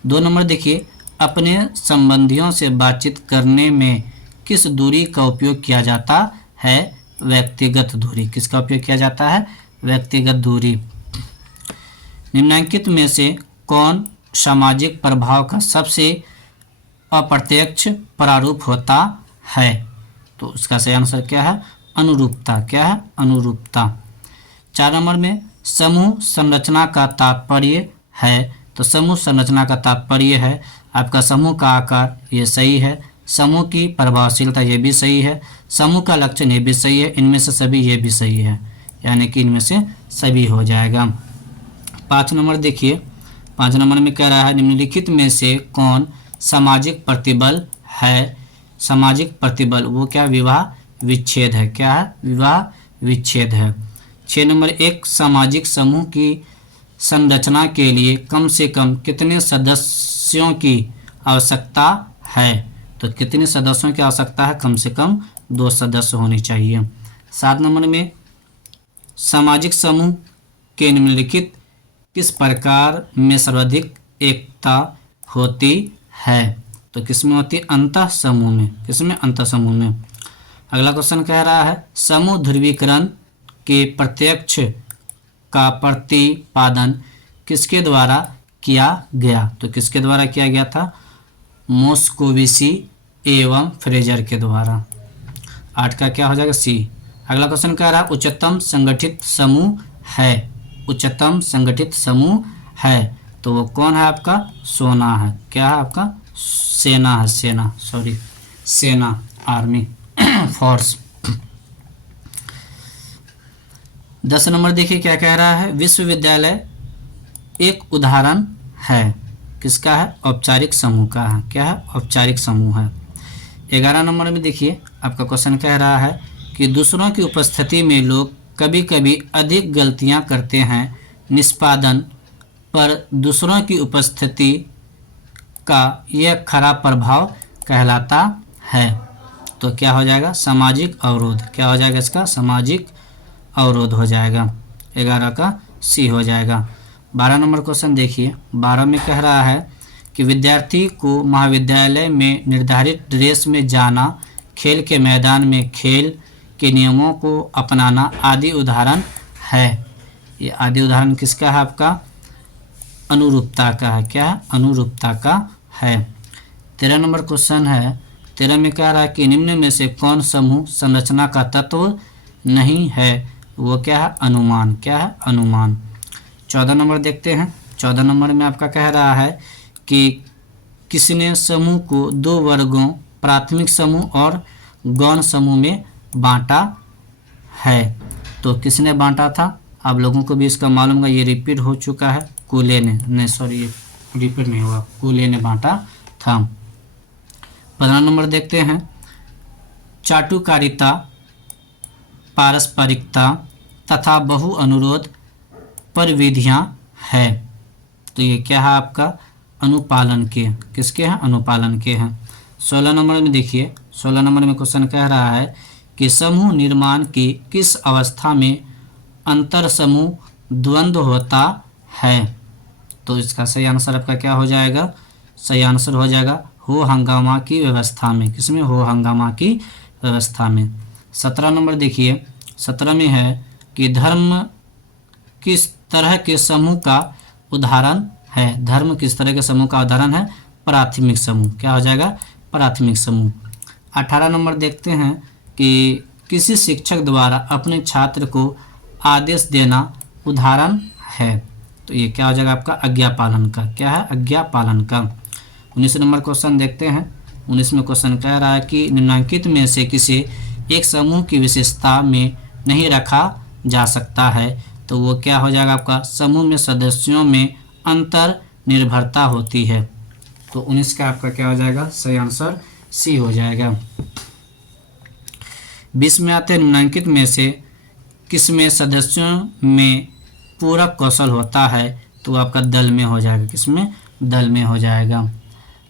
2 नंबर देखिए, अपने संबंधियों से बातचीत करने में किस दूरी का उपयोग किया जाता है, व्यक्तिगत दूरी। किसका उपयोग किया जाता है, व्यक्तिगत दूरी। निम्नलिखित में से कौन सामाजिक प्रभाव का सबसे अप्रत्यक्ष प्रारूप होता है, तो उसका सही आंसर क्या है, अनुरूपता। क्या है, अनुरूपता। 4 नंबर में समूह संरचना का तात्पर्य है, तो समूह संरचना का तात्पर्य है आपका समूह का आकार, ये सही है। समूह की प्रभावशीलता, ये भी सही है। समूह का लक्षण, ये भी सही है। इनमें से सभी, ये भी सही है, यानी कि इनमें से सभी हो जाएगा। 5 नंबर देखिए, 5 नंबर में कह रहा है निम्नलिखित में से कौन सामाजिक प्रतिबल है। सामाजिक प्रतिबल वो क्या, विवाह विच्छेद है। क्या है, विवाह विच्छेद है। 6 नंबर, एक सामाजिक समूह की संरचना के लिए कम से कम कितने सदस्यों की आवश्यकता है, तो कितने सदस्यों की आवश्यकता है, कम से कम 2 सदस्य होने चाहिए। 7 नंबर में सामाजिक समूह के निम्नलिखित किस प्रकार में सर्वाधिक एकता होती है? तो किसमें होती है? अंतः समूह में। किसमें? अंतः समूह में। अगला क्वेश्चन कह रहा है समूह ध्रुवीकरण के प्रत्यक्ष का प्रतिपादन किसके द्वारा किया गया? तो किसके द्वारा किया गया था? मोस्कोविसी एवं फ्रेजर के द्वारा। 8 का क्या हो जाएगा? सी। अगला क्वेश्चन कह रहा है उच्चतम संगठित समूह है। उच्चतम संगठित समूह है तो वो कौन है आपका? सोना है। क्या है आपका? सेना है। सेना, सॉरी, सेना, आर्मी, फोर्स। 10 नंबर देखिए क्या कह रहा है विश्वविद्यालय एक उदाहरण है। किसका है? औपचारिक समूह का है। क्या है? औपचारिक समूह है। 11 नंबर में देखिए आपका क्वेश्चन कह रहा है कि दूसरों की उपस्थिति में लोग कभी कभी अधिक गलतियां करते हैं। निष्पादन पर दूसरों की उपस्थिति का यह खराब प्रभाव कहलाता है। तो क्या हो जाएगा? सामाजिक अवरोध। क्या हो जाएगा इसका? सामाजिक अवरोध हो जाएगा। 11 का सी हो जाएगा। 12 नंबर क्वेश्चन देखिए। 12 में कह रहा है कि विद्यार्थी को महाविद्यालय में निर्धारित ड्रेस में जाना, खेल के मैदान में खेल के नियमों को अपनाना आदि उदाहरण है। ये आदि उदाहरण किसका है? आपका अनुरूपता का है। क्या है? अनुरूपता का है। 13 नंबर क्वेश्चन है। 13 में कह रहा है कि निम्न में से कौन समूह संरचना का तत्व नहीं है? वो क्या है? अनुमान। क्या है? अनुमान। 14 नंबर देखते हैं। 14 नंबर में आपका कह रहा है कि किसने समूह को 2 वर्गों प्राथमिक समूह और गौण समूह में बांटा है? तो किसने बांटा था? आप लोगों को भी इसका मालूम है, ये रिपीट हो चुका है। कूले ने, नहीं सॉरी, ये रिपीट नहीं हुआ, कूले ने बांटा था। 15 नंबर देखते हैं। चाटुकारिता, पारस्परिकता तथा बहु अनुरोध पर विधियाँ है। तो ये क्या है आपका? अनुपालन के। किसके हैं? अनुपालन के हैं। 16 नंबर में देखिए। 16 नंबर में क्वेश्चन कह रहा है कि समूह निर्माण की किस अवस्था में अंतर समूह द्वंद्व होता है? तो इसका सही आंसर आपका क्या हो जाएगा? सही आंसर हो जाएगा हो हंगामा की व्यवस्था में। किसमें? हो हंगामा की व्यवस्था में। 17 नंबर देखिए। 17 में है कि धर्म किस तरह के समूह का उदाहरण है? धर्म किस तरह के समूह का उदाहरण है? प्राथमिक समूह। क्या हो जाएगा? प्राथमिक समूह। 18 नंबर देखते हैं कि किसी शिक्षक द्वारा अपने छात्र को आदेश देना उदाहरण है। तो ये क्या हो जाएगा आपका? आज्ञा पालन का। क्या है? आज्ञा पालन का। 19 नंबर क्वेश्चन देखते हैं। 19 में क्वेश्चन कह रहा है कि निम्नलिखित में से किसी एक समूह की विशेषता में नहीं रखा जा सकता है। तो वो क्या हो जाएगा आपका? समूह में सदस्यों में अंतर निर्भरता होती है। तो 19 का आपका क्या हो जाएगा? सही आंसर सी हो जाएगा। 20 में आते हैं निम्नलिखित में से किसमें सदस्यों में पूरक कौशल होता है? तो आपका दल में हो जाएगा। किसमें? दल में हो जाएगा।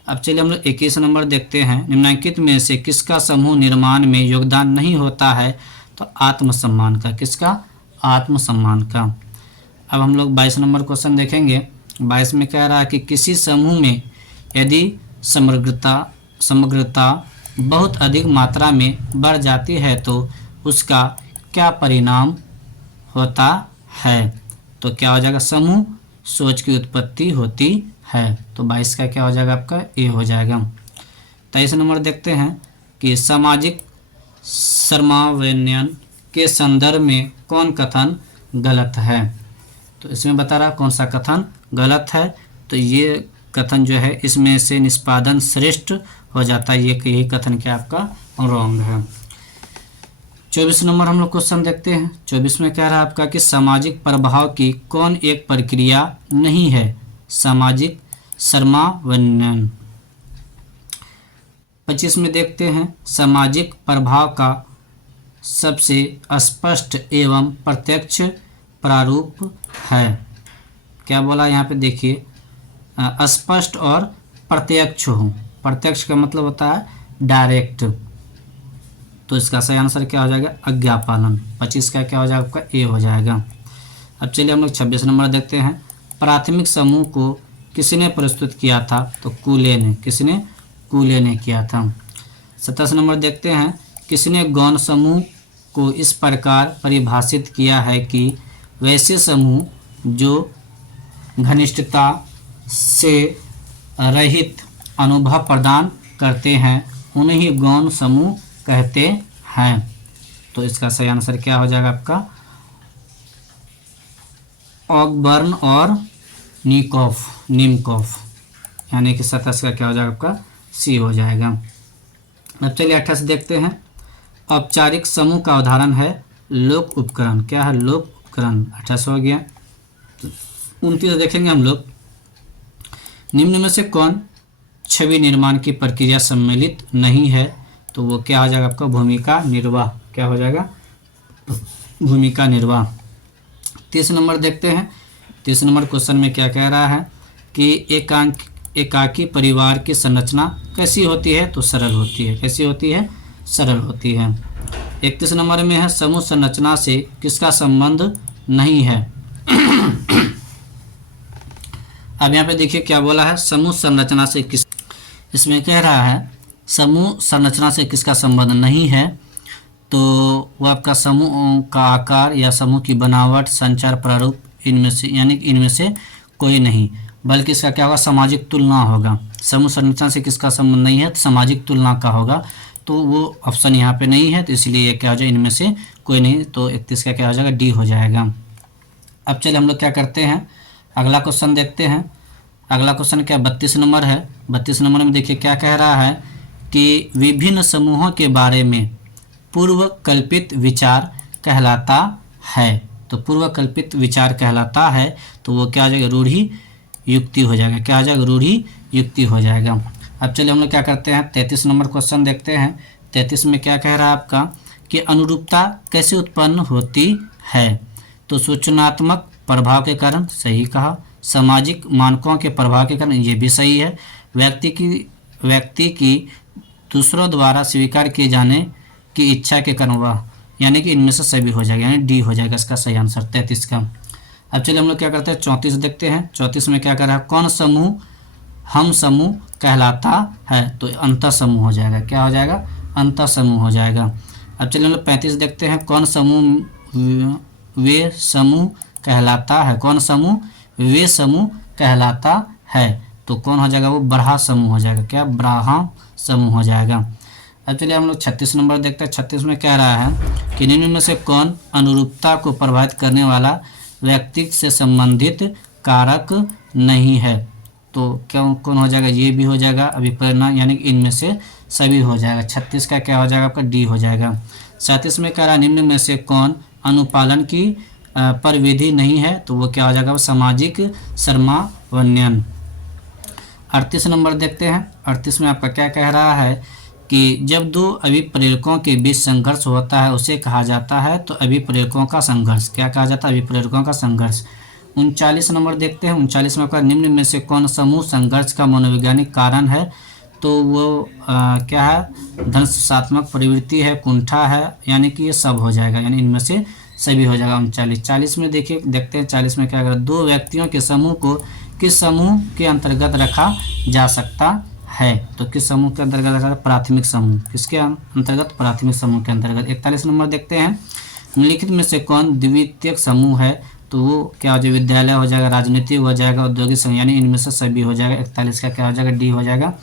अब चलिए हम लोग 21 नंबर देखते हैं। निम्नलिखित में से किसका समूह निर्माण में योगदान नहीं होता है? तो आत्मसम्मान का। किसका? आत्मसम्मान का। अब हम लोग 22 नंबर क्वेश्चन देखेंगे। 22 में कह रहा है कि किसी समूह में यदि समग्रता बहुत अधिक मात्रा में बढ़ जाती है तो उसका क्या परिणाम होता है? तो क्या हो जाएगा? समूह सोच की उत्पत्ति होती है। तो 22 का क्या हो जाएगा आपका? ए हो जाएगा। 23 नंबर देखते हैं कि सामाजिक समन्वय के संदर्भ में कौन कथन गलत है? तो इसमें बता रहा कौन सा कथन गलत है। तो ये कथन जो है इसमें से निष्पादन श्रेष्ठ हो जाता है। ये यही कथन क्या आपका? रॉन्ग है। 24 नंबर हम लोग क्वेश्चन देखते हैं। 24 में कह रहा है आपका कि सामाजिक प्रभाव की कौन एक प्रक्रिया नहीं है? सामाजिक समन्वय। 25 में देखते हैं सामाजिक प्रभाव का सबसे स्पष्ट एवं प्रत्यक्ष प्रारूप है। क्या बोला यहाँ पे? देखिए स्पष्ट और प्रत्यक्ष हो। प्रत्यक्ष का मतलब होता है डायरेक्ट। तो इसका सही आंसर क्या हो जाएगा? आज्ञा पालन। 25 का क्या हो जाएगा आपका? ए हो जाएगा। अब चलिए हम लोग 26 नंबर देखते हैं। प्राथमिक समूह को किसने प्रस्तुत किया था? तो कूले ने। किसने? कूले ने किया था। 27 नंबर देखते हैं। किसने गौण समूह को इस प्रकार परिभाषित किया है कि वैसे समूह जो घनिष्ठता से रहित अनुभव प्रदान करते हैं उन्हें ही गौण समूह कहते हैं। तो इसका सही आंसर क्या हो जाएगा आपका? ऑकबर्न और निमकॉफ, यानी कि 27 का क्या हो जाएगा आपका? सी हो जाएगा। अब चलिए 28 देखते हैं। औपचारिक समूह का उदाहरण है लोक उपकरण। क्या है? लोक उपकरण। 28 हो गया। 29 देखेंगे हम लोग। निम्न में से कौन छवि निर्माण की प्रक्रिया सम्मिलित नहीं है? तो वो क्या हो जाएगा आपका? भूमिका निर्वाह। क्या हो जाएगा? भूमिका निर्वाह। 30 नंबर देखते हैं। 30 नंबर क्वेश्चन में क्या कह रहा है कि एकाकी परिवार की संरचना कैसी होती है? तो सरल होती है। कैसी होती है? सरल होती है। 31 नंबर में है समूह संरचना से किसका संबंध नहीं है? अब यहाँ पे देखिए क्या बोला है, समूह संरचना से किस, इसमें कह रहा है समूह संरचना से किसका संबंध नहीं है? तो वो आपका समूह का आकार या समूह की बनावट, संचार प्रारूप, इनमें से, यानी कि इनमें से कोई नहीं, बल्कि इसका क्या होगा? सामाजिक तुलना होगा। समूह संरचना से किसका संबंध नहीं है? तो सामाजिक तुलना का होगा। तो वो ऑप्शन यहाँ पे नहीं है, तो इसलिए ये क्या हो जाएगा? इनमें से कोई नहीं। तो 31 का क्या हो जाएगा? डी हो जाएगा। अब चलिए हम लोग क्या करते हैं, अगला क्वेश्चन देखते हैं। अगला क्वेश्चन क्या? 32 नंबर है। 32 नंबर में देखिए क्या कह रहा है कि विभिन्न समूहों के बारे में पूर्व कल्पित विचार कहलाता है। तो पूर्व कल्पित विचार कहलाता है, तो वो क्या हो जाएगा? रूढ़ि युक्ति हो जाएगा। क्या हो जाएगा? रूढ़ि युक्ति हो जाएगा। अब चलिए हम लोग क्या करते हैं, 33 नंबर क्वेश्चन देखते हैं। 33 में क्या कह रहा है आपका कि अनुरूपता कैसे उत्पन्न होती है? तो सूचनात्मक प्रभाव के कारण, सही कहा। सामाजिक मानकों के प्रभाव के कारण, ये भी सही है। व्यक्ति की दूसरों द्वारा स्वीकार किए जाने की इच्छा के कारण, वह, यानी कि इनमें से सभी हो जाएगा, यानी डी हो जाएगा इसका सही आंसर 33 का। अब चलिए हम लोग क्या करते हैं, 34 देखते हैं। 34 में क्या कर रहा है, कौन समूह हम समूह कहलाता है? तो अंतः समूह हो जाएगा। क्या हो जाएगा? अंतः समूह हो जाएगा। अब चलिए हम लोग 35 देखते हैं। कौन समूह वे समूह कहलाता है? कौन समूह वे समूह कहलाता है? तो कौन हो जाएगा? वो ब्राह्म समूह हो जाएगा। क्या? ब्राह्म समूह हो जाएगा। अब चलिए हम लोग 36 नंबर देखते हैं। 36 में कह रहा है कि निम्न में से कौन अनुरूपता को प्रभावित करने वाला व्यक्ति से संबंधित कारक नहीं है? तो क्यों कौन हो जाएगा? ये भी हो जाएगा अभिप्रेरणा, यानी कि इनमें से सभी हो जाएगा। 36 का क्या हो जाएगा? आपका डी हो जाएगा। 37 में कह रहा है निम्न में से कौन अनुपालन की परिविधि नहीं है? तो वो क्या हो जाएगा? सामाजिक सर्मावन्यन। 38 नंबर देखते हैं। 38 में आपका क्या कह रहा है कि जब दो अभिप्रेरकों के बीच संघर्ष होता है उसे कहा जाता है तो अभिप्रेरकों का संघर्ष। क्या कहा जाता है? अभिप्रेरकों का संघर्ष। 39 नंबर देखते हैं। 39 में आपका निम्न में से कौन समूह संघर्ष का मनोवैज्ञानिक कारण है? तो वो क्या है? ध्वंसात्मक प्रवृत्ति है, कुंठा है, यानी कि ये सब हो जाएगा, यानी इनमें से सभी हो जाएगा। 40 में देखिए देखते हैं 40 में क्या कर, दो व्यक्तियों के समूह को किस समूह के अंतर्गत रखा जा सकता है? तो किस समूह के अंतर्गत रखा? प्राथमिक समूह। किसके अंतर्गत? प्राथमिक समूह के अंतर्गत। 41 नंबर देखते हैं। निम्नलिखित में से कौन द्वितीयक समूह है? तो वो क्या हो जाएगा? विद्यालय हो जाएगा, राजनीति हो जाएगा, औद्योगिक समूह, यानी इनमें से सभी हो जाएगा। 41 का क्या हो जाएगा? डी हो जाएगा।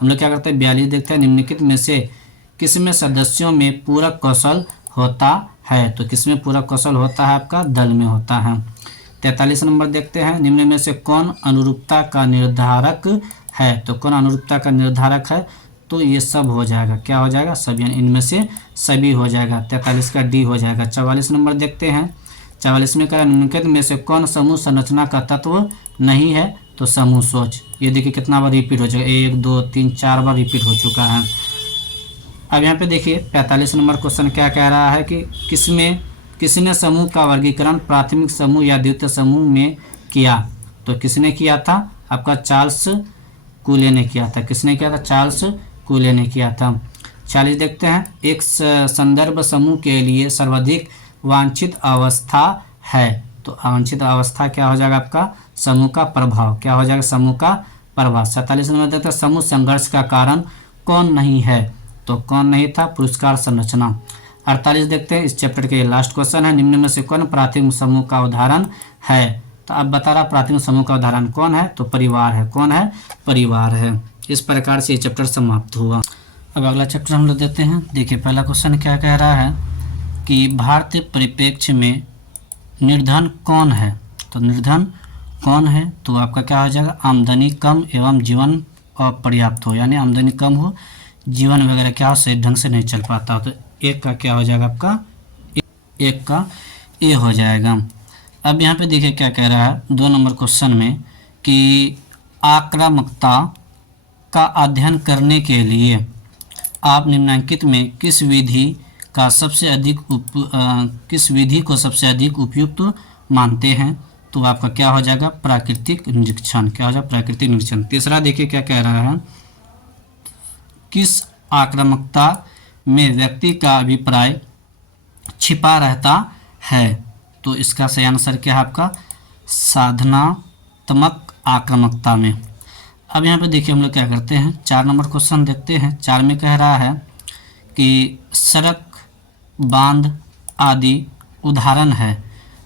हम लोग क्या करते हैं 42 देखते हैं। निम्नलिखित में से किसमें सदस्यों में पूरक कौशल होता है? तो किसमें पूरक कौशल होता है? आपका दल में होता है। 43 नंबर देखते हैं। निम्न में से कौन अनुरूपता का निर्धारक है? तो कौन अनुरूपता का निर्धारक है? तो ये सब हो जाएगा। क्या हो जाएगा? सब, यानी इनमें से सभी हो जाएगा। 43 का डी हो जाएगा। 44 नंबर देखते हैं। 44 में कह निम्नलिखित में से कौन समूह संरचना का तत्व नहीं है? तो समूह सोच। ये देखिए कितना बार रिपीट हो जाएगा, 1 2 3 4 बार रिपीट हो चुका है। अब यहाँ पे देखिए 45 नंबर क्वेश्चन क्या कह रहा है कि किसने समूह का वर्गीकरण प्राथमिक समूह या द्वितीय समूह में किया? तो किसने किया था? आपका चार्ल्स कूले ने किया था। किसने किया था? चार्ल्स कूले ने किया था। 40 देखते हैं। एक संदर्भ समूह के लिए सर्वाधिक वांछित अवस्था है। तो अवांछित अवस्था क्या हो जाएगा आपका, समूह का प्रभाव। क्या हो जाएगा, समूह का प्रभाव। 47 नंबर देखते हैं समूह संघर्ष का कारण कौन नहीं है, तो कौन नहीं था, पुरस्कार संरचना। 48 देखते हैं, इस चैप्टर के लास्ट क्वेश्चन है, निम्न में से कौन प्राथमिक समूह का उदाहरण है। तो अब बता रहा प्राथमिक समूह का उदाहरण कौन है, तो परिवार है। कौन है, परिवार है। इस प्रकार से ये चैप्टर समाप्त हुआ। अब अगला चैप्टर हम लोग देते हैं। देखिए पहला क्वेश्चन क्या कह रहा है कि भारतीय परिप्रेक्ष्य में निर्धन कौन है। तो निर्धन कौन है, तो आपका क्या हो जाएगा, आमदनी कम एवं जीवन अपर्याप्त हो, यानी आमदनी कम हो, जीवन वगैरह क्या हो, सही ढंग से नहीं चल पाता हो। तो एक का क्या हो जाएगा आपका, एक का ए हो जाएगा। अब यहाँ पे देखिए क्या कह रहा है 2 नंबर क्वेश्चन में कि आक्रामकता का अध्ययन करने के लिए आप निम्नलिखित में किस विधि को सबसे अधिक उपयुक्त मानते हैं। तो आपका क्या हो जाएगा, प्राकृतिक निरीक्षण। क्या हो जाएगा, प्राकृतिक निरीक्षण। तीसरा देखिए क्या कह रहा है, किस आक्रामकता में व्यक्ति का अभिप्राय छिपा रहता है। तो इसका सही आंसर क्या है आपका, साधनात्मक आक्रामकता में। अब यहाँ पे देखिए हम लोग क्या करते हैं, 4 नंबर क्वेश्चन देखते हैं। 4 में कह रहा है कि सड़क, बांध आदि उदाहरण है।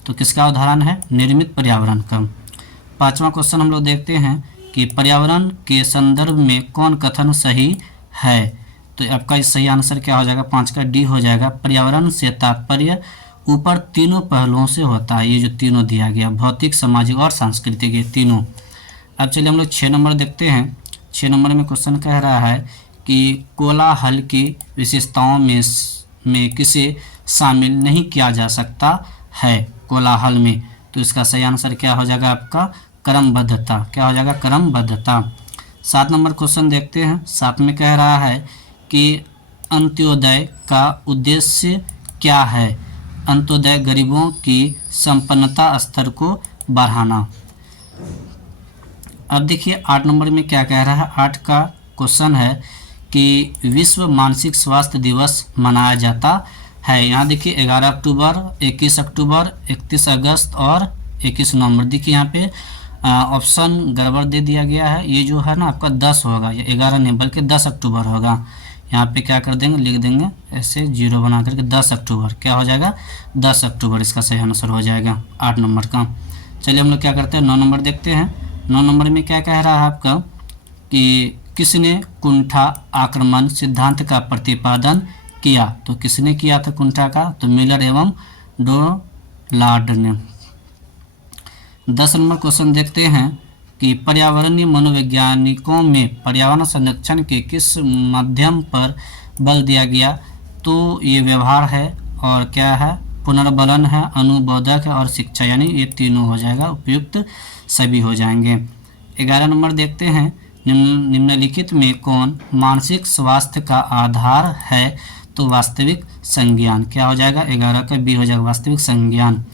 तो किसका उदाहरण है, निर्मित पर्यावरण का। 5वां क्वेश्चन हम लोग देखते हैं कि पर्यावरण के संदर्भ में कौन कथन सही है। तो आपका सही आंसर क्या हो जाएगा, 5 का डी हो जाएगा। पर्यावरण से तात्पर्य ऊपर तीनों पहलुओं से होता है। ये जो तीनों दिया गया, भौतिक, सामाजिक और सांस्कृतिक, ये तीनों। अब चलिए हम लोग 6 नंबर देखते हैं। 6 नंबर में क्वेश्चन कह रहा है कि कोलाहल की विशेषताओं में किसे शामिल नहीं किया जा सकता है कोलाहल में। तो इसका सही आंसर क्या हो जाएगा आपका, क्रमबद्धता। क्या हो जाएगा, क्रमबद्धता। 7 नंबर क्वेश्चन देखते हैं। 7 में कह रहा है कि अंत्योदय का उद्देश्य क्या है। अंत्योदय गरीबों की संपन्नता स्तर को बढ़ाना। अब देखिए 8 नंबर में क्या कह रहा है। 8 का क्वेश्चन है कि विश्व मानसिक स्वास्थ्य दिवस मनाया जाता है। यहाँ देखिए 11 अक्टूबर, 21 अक्टूबर, 31 अगस्त और 21 नवंबर। देखिए यहाँ पे ऑप्शन गड़बड़ दे दिया गया है। ये जो है ना आपका 10 होगा, ये 11 नहीं बल्कि 10 अक्टूबर होगा। यहाँ पे क्या कर देंगे, लिख देंगे ऐसे 0 बना करके 10 अक्टूबर। क्या हो जाएगा, 10 अक्टूबर इसका सही आंसर हो जाएगा 8 नंबर का। चलिए हम लोग क्या करते हैं, 9 नंबर देखते हैं। 9 नंबर में क्या कह रहा है आपका कि किसने कुंठा आक्रमण सिद्धांत का प्रतिपादन किया। तो किसने किया था कुंठा का, तो मिलर एवं डोनाल्ड ने। 10 नंबर क्वेश्चन देखते हैं कि पर्यावरणीय मनोवैज्ञानिकों में पर्यावरण संरक्षण के किस माध्यम पर बल दिया गया। तो ये व्यवहार है और क्या है, पुनर्बलन है, अनुबोधक है और शिक्षा, यानी ये तीनों हो जाएगा, उपयुक्त सभी हो जाएंगे। 11 नंबर देखते हैं, निम्नलिखित में कौन मानसिक स्वास्थ्य का आधार है। तो वास्तविक संज्ञान। क्या हो जाएगा, 11 का बी हो जाएगा, वास्तविक संज्ञान।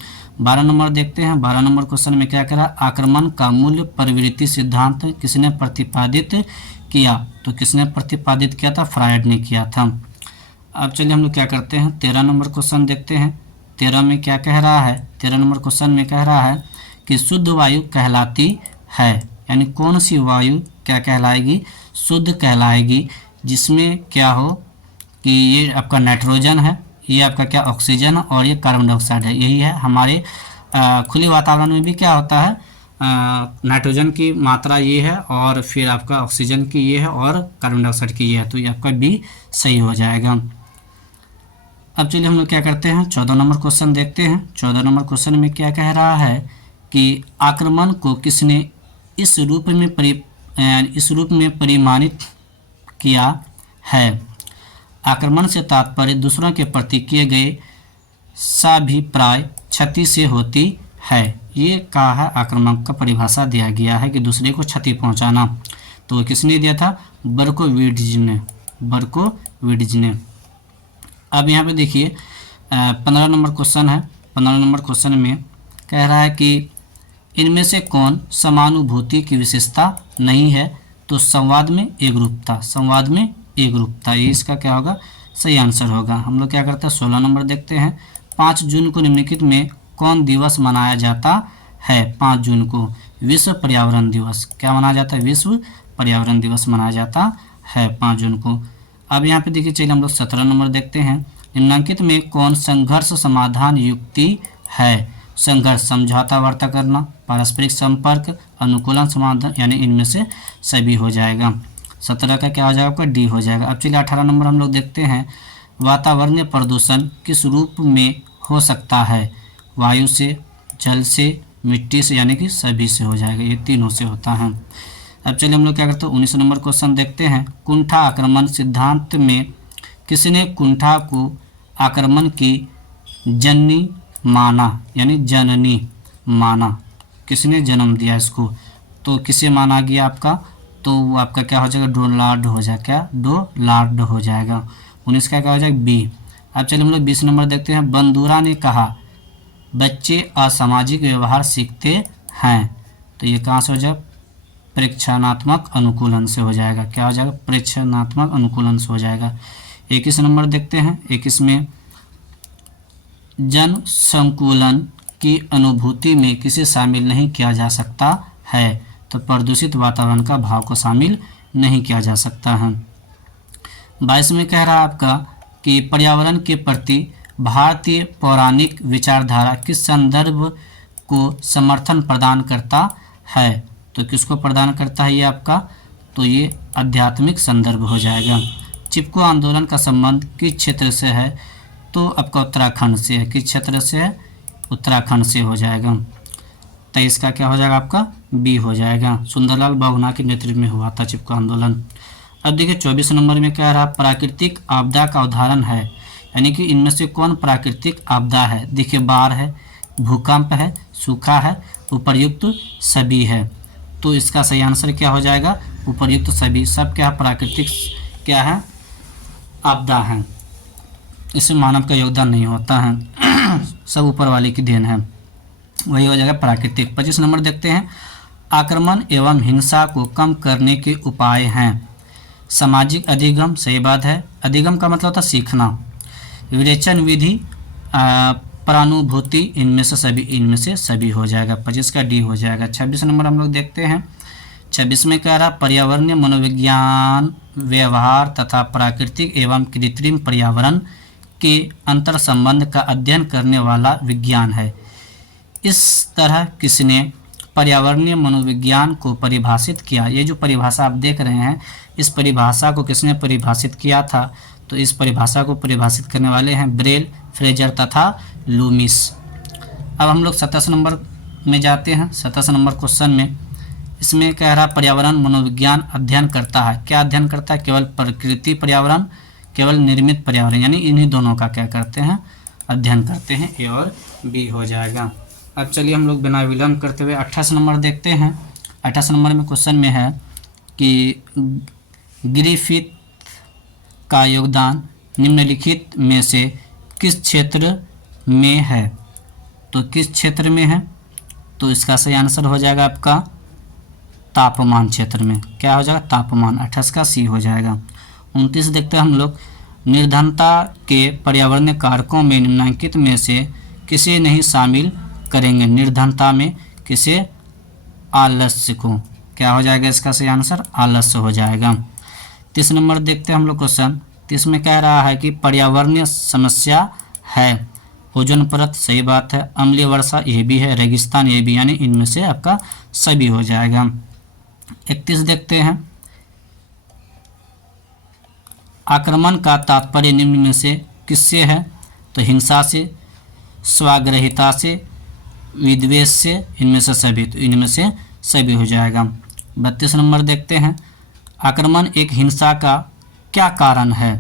12 नंबर देखते हैं। 12 नंबर क्वेश्चन में क्या करा, आक्रमण का मूल्य प्रवृत्ति सिद्धांत किसने प्रतिपादित किया। तो किसने प्रतिपादित किया था, फ्रायड ने किया था। अब चलिए हम लोग क्या करते हैं, 13 नंबर क्वेश्चन देखते हैं। 13 में क्या कह रहा है, 13 नंबर क्वेश्चन में कह रहा है कि शुद्ध वायु कहलाती है, यानी कौन सी वायु क्या कहलाएगी, शुद्ध कहलाएगी, जिसमें क्या हो कि ये आपका नाइट्रोजन है, ये आपका क्या ऑक्सीजन और ये कार्बन डाइऑक्साइड है। यही है हमारे खुले वातावरण में भी क्या होता है, नाइट्रोजन की मात्रा ये है और फिर आपका ऑक्सीजन की ये है और कार्बन डाइऑक्साइड की ये है। तो ये आपका बी सही हो जाएगा। अब चलिए हम लोग क्या करते हैं, 14 नंबर क्वेश्चन देखते हैं। 14 नंबर क्वेश्चन में क्या कह रहा है कि आक्रमण को किसने इस रूप में परिमाणित किया है। आक्रमण से तात्पर्य दूसरों के प्रति किए गए साभिप्राय क्षति से होती है। ये कहा है, आक्रमण का परिभाषा दिया गया है कि दूसरे को क्षति पहुंचाना। तो किसने दिया था, बर्कोविट्ज़ ने। अब यहाँ पे देखिए 15 नंबर क्वेश्चन है। 15 नंबर क्वेश्चन में कह रहा है कि इनमें से कौन समानुभूति की विशेषता नहीं है। तो संवाद में एकरूपता, संवाद में एकरूपता, ये इसका क्या होगा, सही आंसर होगा। हम लोग क्या करते हैं, 16 नंबर देखते हैं। 5 जून को निम्नलिखित में कौन दिवस मनाया जाता है 5 जून को? विश्व पर्यावरण दिवस। क्या मनाया जाता है? विश्व पर्यावरण दिवस मनाया जाता है 5 जून को। अब यहाँ पे देखिए, चलिए हम लोग 17 नंबर देखते हैं। निम्नलिखित में कौन संघर्ष समाधान युक्ति है? संघर्ष, समझौता वार्ता करना, पारस्परिक संपर्क, अनुकूलन समाधान, यानी इनमें से सभी हो जाएगा। 17 का क्या हो जाएगा आपका? डी हो जाएगा। अब चलिए 18 नंबर हम लोग देखते हैं। वातावरणीय प्रदूषण किस रूप में हो सकता है? वायु से, जल से, मिट्टी से, यानी कि सभी से हो जाएगा। ये तीनों से होता है। अब चलिए हम लोग क्या करते हैं, 19 नंबर क्वेश्चन देखते हैं। कुंठा आक्रमण सिद्धांत में किसने कुंठा को आक्रमण की जननी माना, यानी जननी माना? किसने जन्म दिया इसको? तो किसे माना गया आपका? तो वो आपका क्या हो जाएगा? डोनाल्ड हो जाएगा। क्या? डोनाल्ड हो जाएगा। 19 का क्या हो जाएगा? बी। अब चलिए हम लोग 20 नंबर देखते हैं। बंदूरा ने कहा बच्चे असामाजिक व्यवहार सीखते हैं। तो ये कहाँ से हो जाएगा? प्रेक्षणात्मक अनुकूलन से हो जाएगा। क्या हो जाएगा? प्रेक्षणात्मक अनुकूलन से हो जाएगा। 21 नंबर देखते हैं। 21 में जन संकुलन की अनुभूति में किसे शामिल नहीं किया जा सकता है? तो प्रदूषित वातावरण का भाव को शामिल नहीं किया जा सकता है। 22 में कह रहा है आपका कि पर्यावरण के प्रति भारतीय पौराणिक विचारधारा किस संदर्भ को समर्थन प्रदान करता है? तो किसको प्रदान करता है ये आपका? तो ये आध्यात्मिक संदर्भ हो जाएगा। चिपको आंदोलन का संबंध किस क्षेत्र से है? तो आपका उत्तराखंड से है। किस क्षेत्र से है? उत्तराखंड से हो जाएगा। 23 का क्या हो जाएगा आपका? बी हो जाएगा। सुंदरलाल बहुगुणा के नेतृत्व में हुआ था चिपको आंदोलन। अब देखिए 24 नंबर में कह रहा प्राकृतिक आपदा का उदाहरण है, यानी कि इनमें से कौन प्राकृतिक आपदा है? देखिए बाढ़ है, भूकंप है, सूखा है, उपर्युक्त सभी है। तो इसका सही आंसर क्या हो जाएगा? उपर्युक्त सभी। सब क्या प्राकृतिक क्या है? आपदा है। इसमें मानव का योगदान नहीं होता है, सब ऊपर वाले की देन है। वही हो जाएगा प्राकृतिक। 25 नंबर देखते हैं। आक्रमण एवं हिंसा को कम करने के उपाय हैं। सामाजिक अधिगम, सही बात है। अधिगम का मतलब होता है सीखना। विवेचन विधि, प्रानुभूति, इनमें से सभी हो जाएगा। 25 का डी हो जाएगा। 26 नंबर हम लोग देखते हैं। 26 में कह रहा पर्यावरणीय मनोविज्ञान व्यवहार तथा प्राकृतिक एवं कृत्रिम पर्यावरण के अंतर संबंध का अध्ययन करने वाला विज्ञान है। इस तरह किसने पर्यावरणीय मनोविज्ञान को परिभाषित किया? ये जो परिभाषा आप देख रहे हैं, इस परिभाषा को किसने परिभाषित किया था? तो इस परिभाषा को परिभाषित करने वाले हैं ब्रेल, फ्रेजर तथा लूमिस। अब हम लोग 27 नंबर में जाते हैं। 27 नंबर क्वेश्चन में इसमें कह रहा पर्यावरण मनोविज्ञान अध्ययन करता है। क्या अध्ययन करता है? केवल प्रकृति पर्यावरण, केवल निर्मित पर्यावरण, यानी इन्हीं दोनों का क्या करते हैं? अध्ययन करते हैं। ए और बी हो जाएगा। अब चलिए हम लोग बिना विलंब करते हुए 28 नंबर देखते हैं। 28 नंबर में क्वेश्चन में है कि ग्रिफिथ का योगदान निम्नलिखित में से किस क्षेत्र में है? तो किस क्षेत्र में है? तो इसका सही आंसर हो जाएगा आपका तापमान क्षेत्र में। क्या हो जाएगा? तापमान। 28 का सी हो जाएगा। 29 देखते हैं हम लोग। निर्धनता के पर्यावरणीय कारकों में निम्नलिखित में से किसे नहीं शामिल करेंगे? निर्धनता में किसे? आलस्य को। क्या हो जाएगा इसका सही आंसर? आलस्य हो जाएगा। 30 नंबर देखते हैं हम लोग क्वेश्चन। 30 में कह रहा है कि पर्यावरणीय समस्या है ओजोन परत, सही बात है। अम्लीय वर्षा, ये भी है। रेगिस्तान, ये भी, यानी इनमें से आपका सभी हो जाएगा। 31 देखते हैं। आक्रमण का तात्पर्य निम्न में से किससे है? तो हिंसा से, स्वाग्रहिता से, विद्वेष से, इनमें से सभी। तो इनमें से सभी हो जाएगा। 32 नंबर देखते हैं। आक्रमण एक हिंसा का क्या कारण है?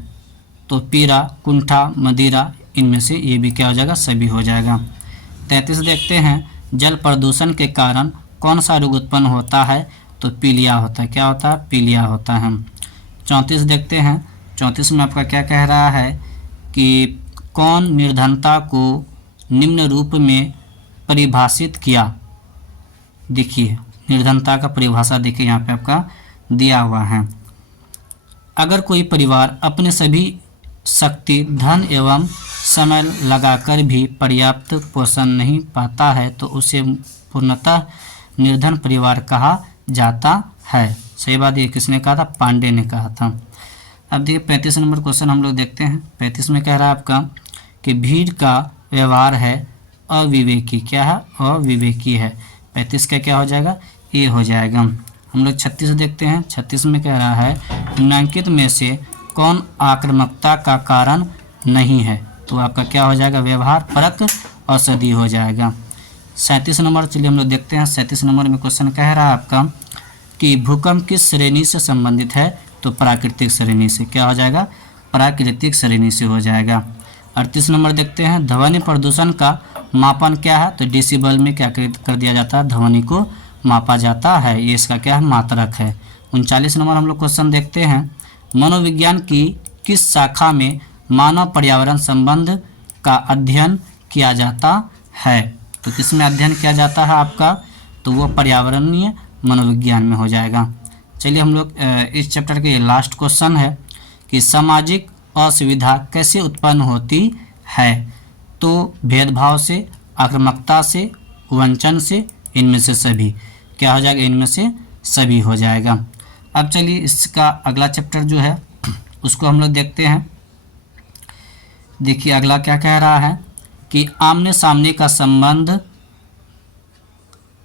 तो पीड़ा, कुंठा, मदिरा, इनमें से ये भी क्या हो जाएगा? सभी हो जाएगा। 33 देखते हैं। जल प्रदूषण के कारण कौन सा रोग उत्पन्न होता है? तो पीलिया होता है। क्या होता है? पीलिया होता है। 34 देखते हैं। 34 में आपका क्या कह रहा है कि कौन निर्धनता को निम्न रूप में परिभाषित किया? देखिए निर्धनता का परिभाषा देखिए यहाँ पे आपका दिया हुआ है। अगर कोई परिवार अपने सभी शक्ति, धन एवं समय लगाकर भी पर्याप्त पोषण नहीं पाता है तो उसे पूर्णतः निर्धन परिवार कहा जाता है। सही बात ये किसने कहा था? पांडे ने कहा था। अब देखिए 35 नंबर क्वेश्चन हम लोग देखते हैं। 35 में कह रहा है आपका कि भीड़ का व्यवहार है अविवेकी। क्या है? अविवेकी है। 35 का क्या हो जाएगा? ये हो जाएगा। हम लोग 36 देखते हैं। 36 में कह रहा है निम्नलिखित में से कौन आक्रामकता का कारण नहीं है? तो आपका क्या हो जाएगा? व्यवहार परक औषधि हो जाएगा। 37 नंबर चलिए हम लोग देखते हैं। 37 नंबर में क्वेश्चन कह रहा है आपका कि भूकंप किस श्रेणी से संबंधित है? तो प्राकृतिक श्रेणी से। क्या हो जाएगा? प्राकृतिक श्रेणी से हो जाएगा। 38 नंबर देखते हैं। ध्वनि प्रदूषण का मापन क्या है? तो डेसिबल में क्या कर दिया जाता है? ध्वनि को मापा जाता है। ये इसका क्या है? मात्रक है। 39 नंबर हम लोग क्वेश्चन देखते हैं। मनोविज्ञान की किस शाखा में मानव पर्यावरण संबंध का अध्ययन किया जाता है? तो किसमें अध्ययन किया जाता है आपका? तो वो पर्यावरणीय मनोविज्ञान में हो जाएगा। चलिए हम लोग इस चैप्टर के लास्ट क्वेश्चन है कि सामाजिक असुविधा कैसे उत्पन्न होती है? तो भेदभाव से, आक्रामकता से, वंचन से, इनमें से सभी। क्या हो जाएगा? इनमें से सभी हो जाएगा। अब चलिए इसका अगला चैप्टर जो है उसको हम लोग देखते हैं। देखिए अगला क्या कह रहा है कि आमने सामने का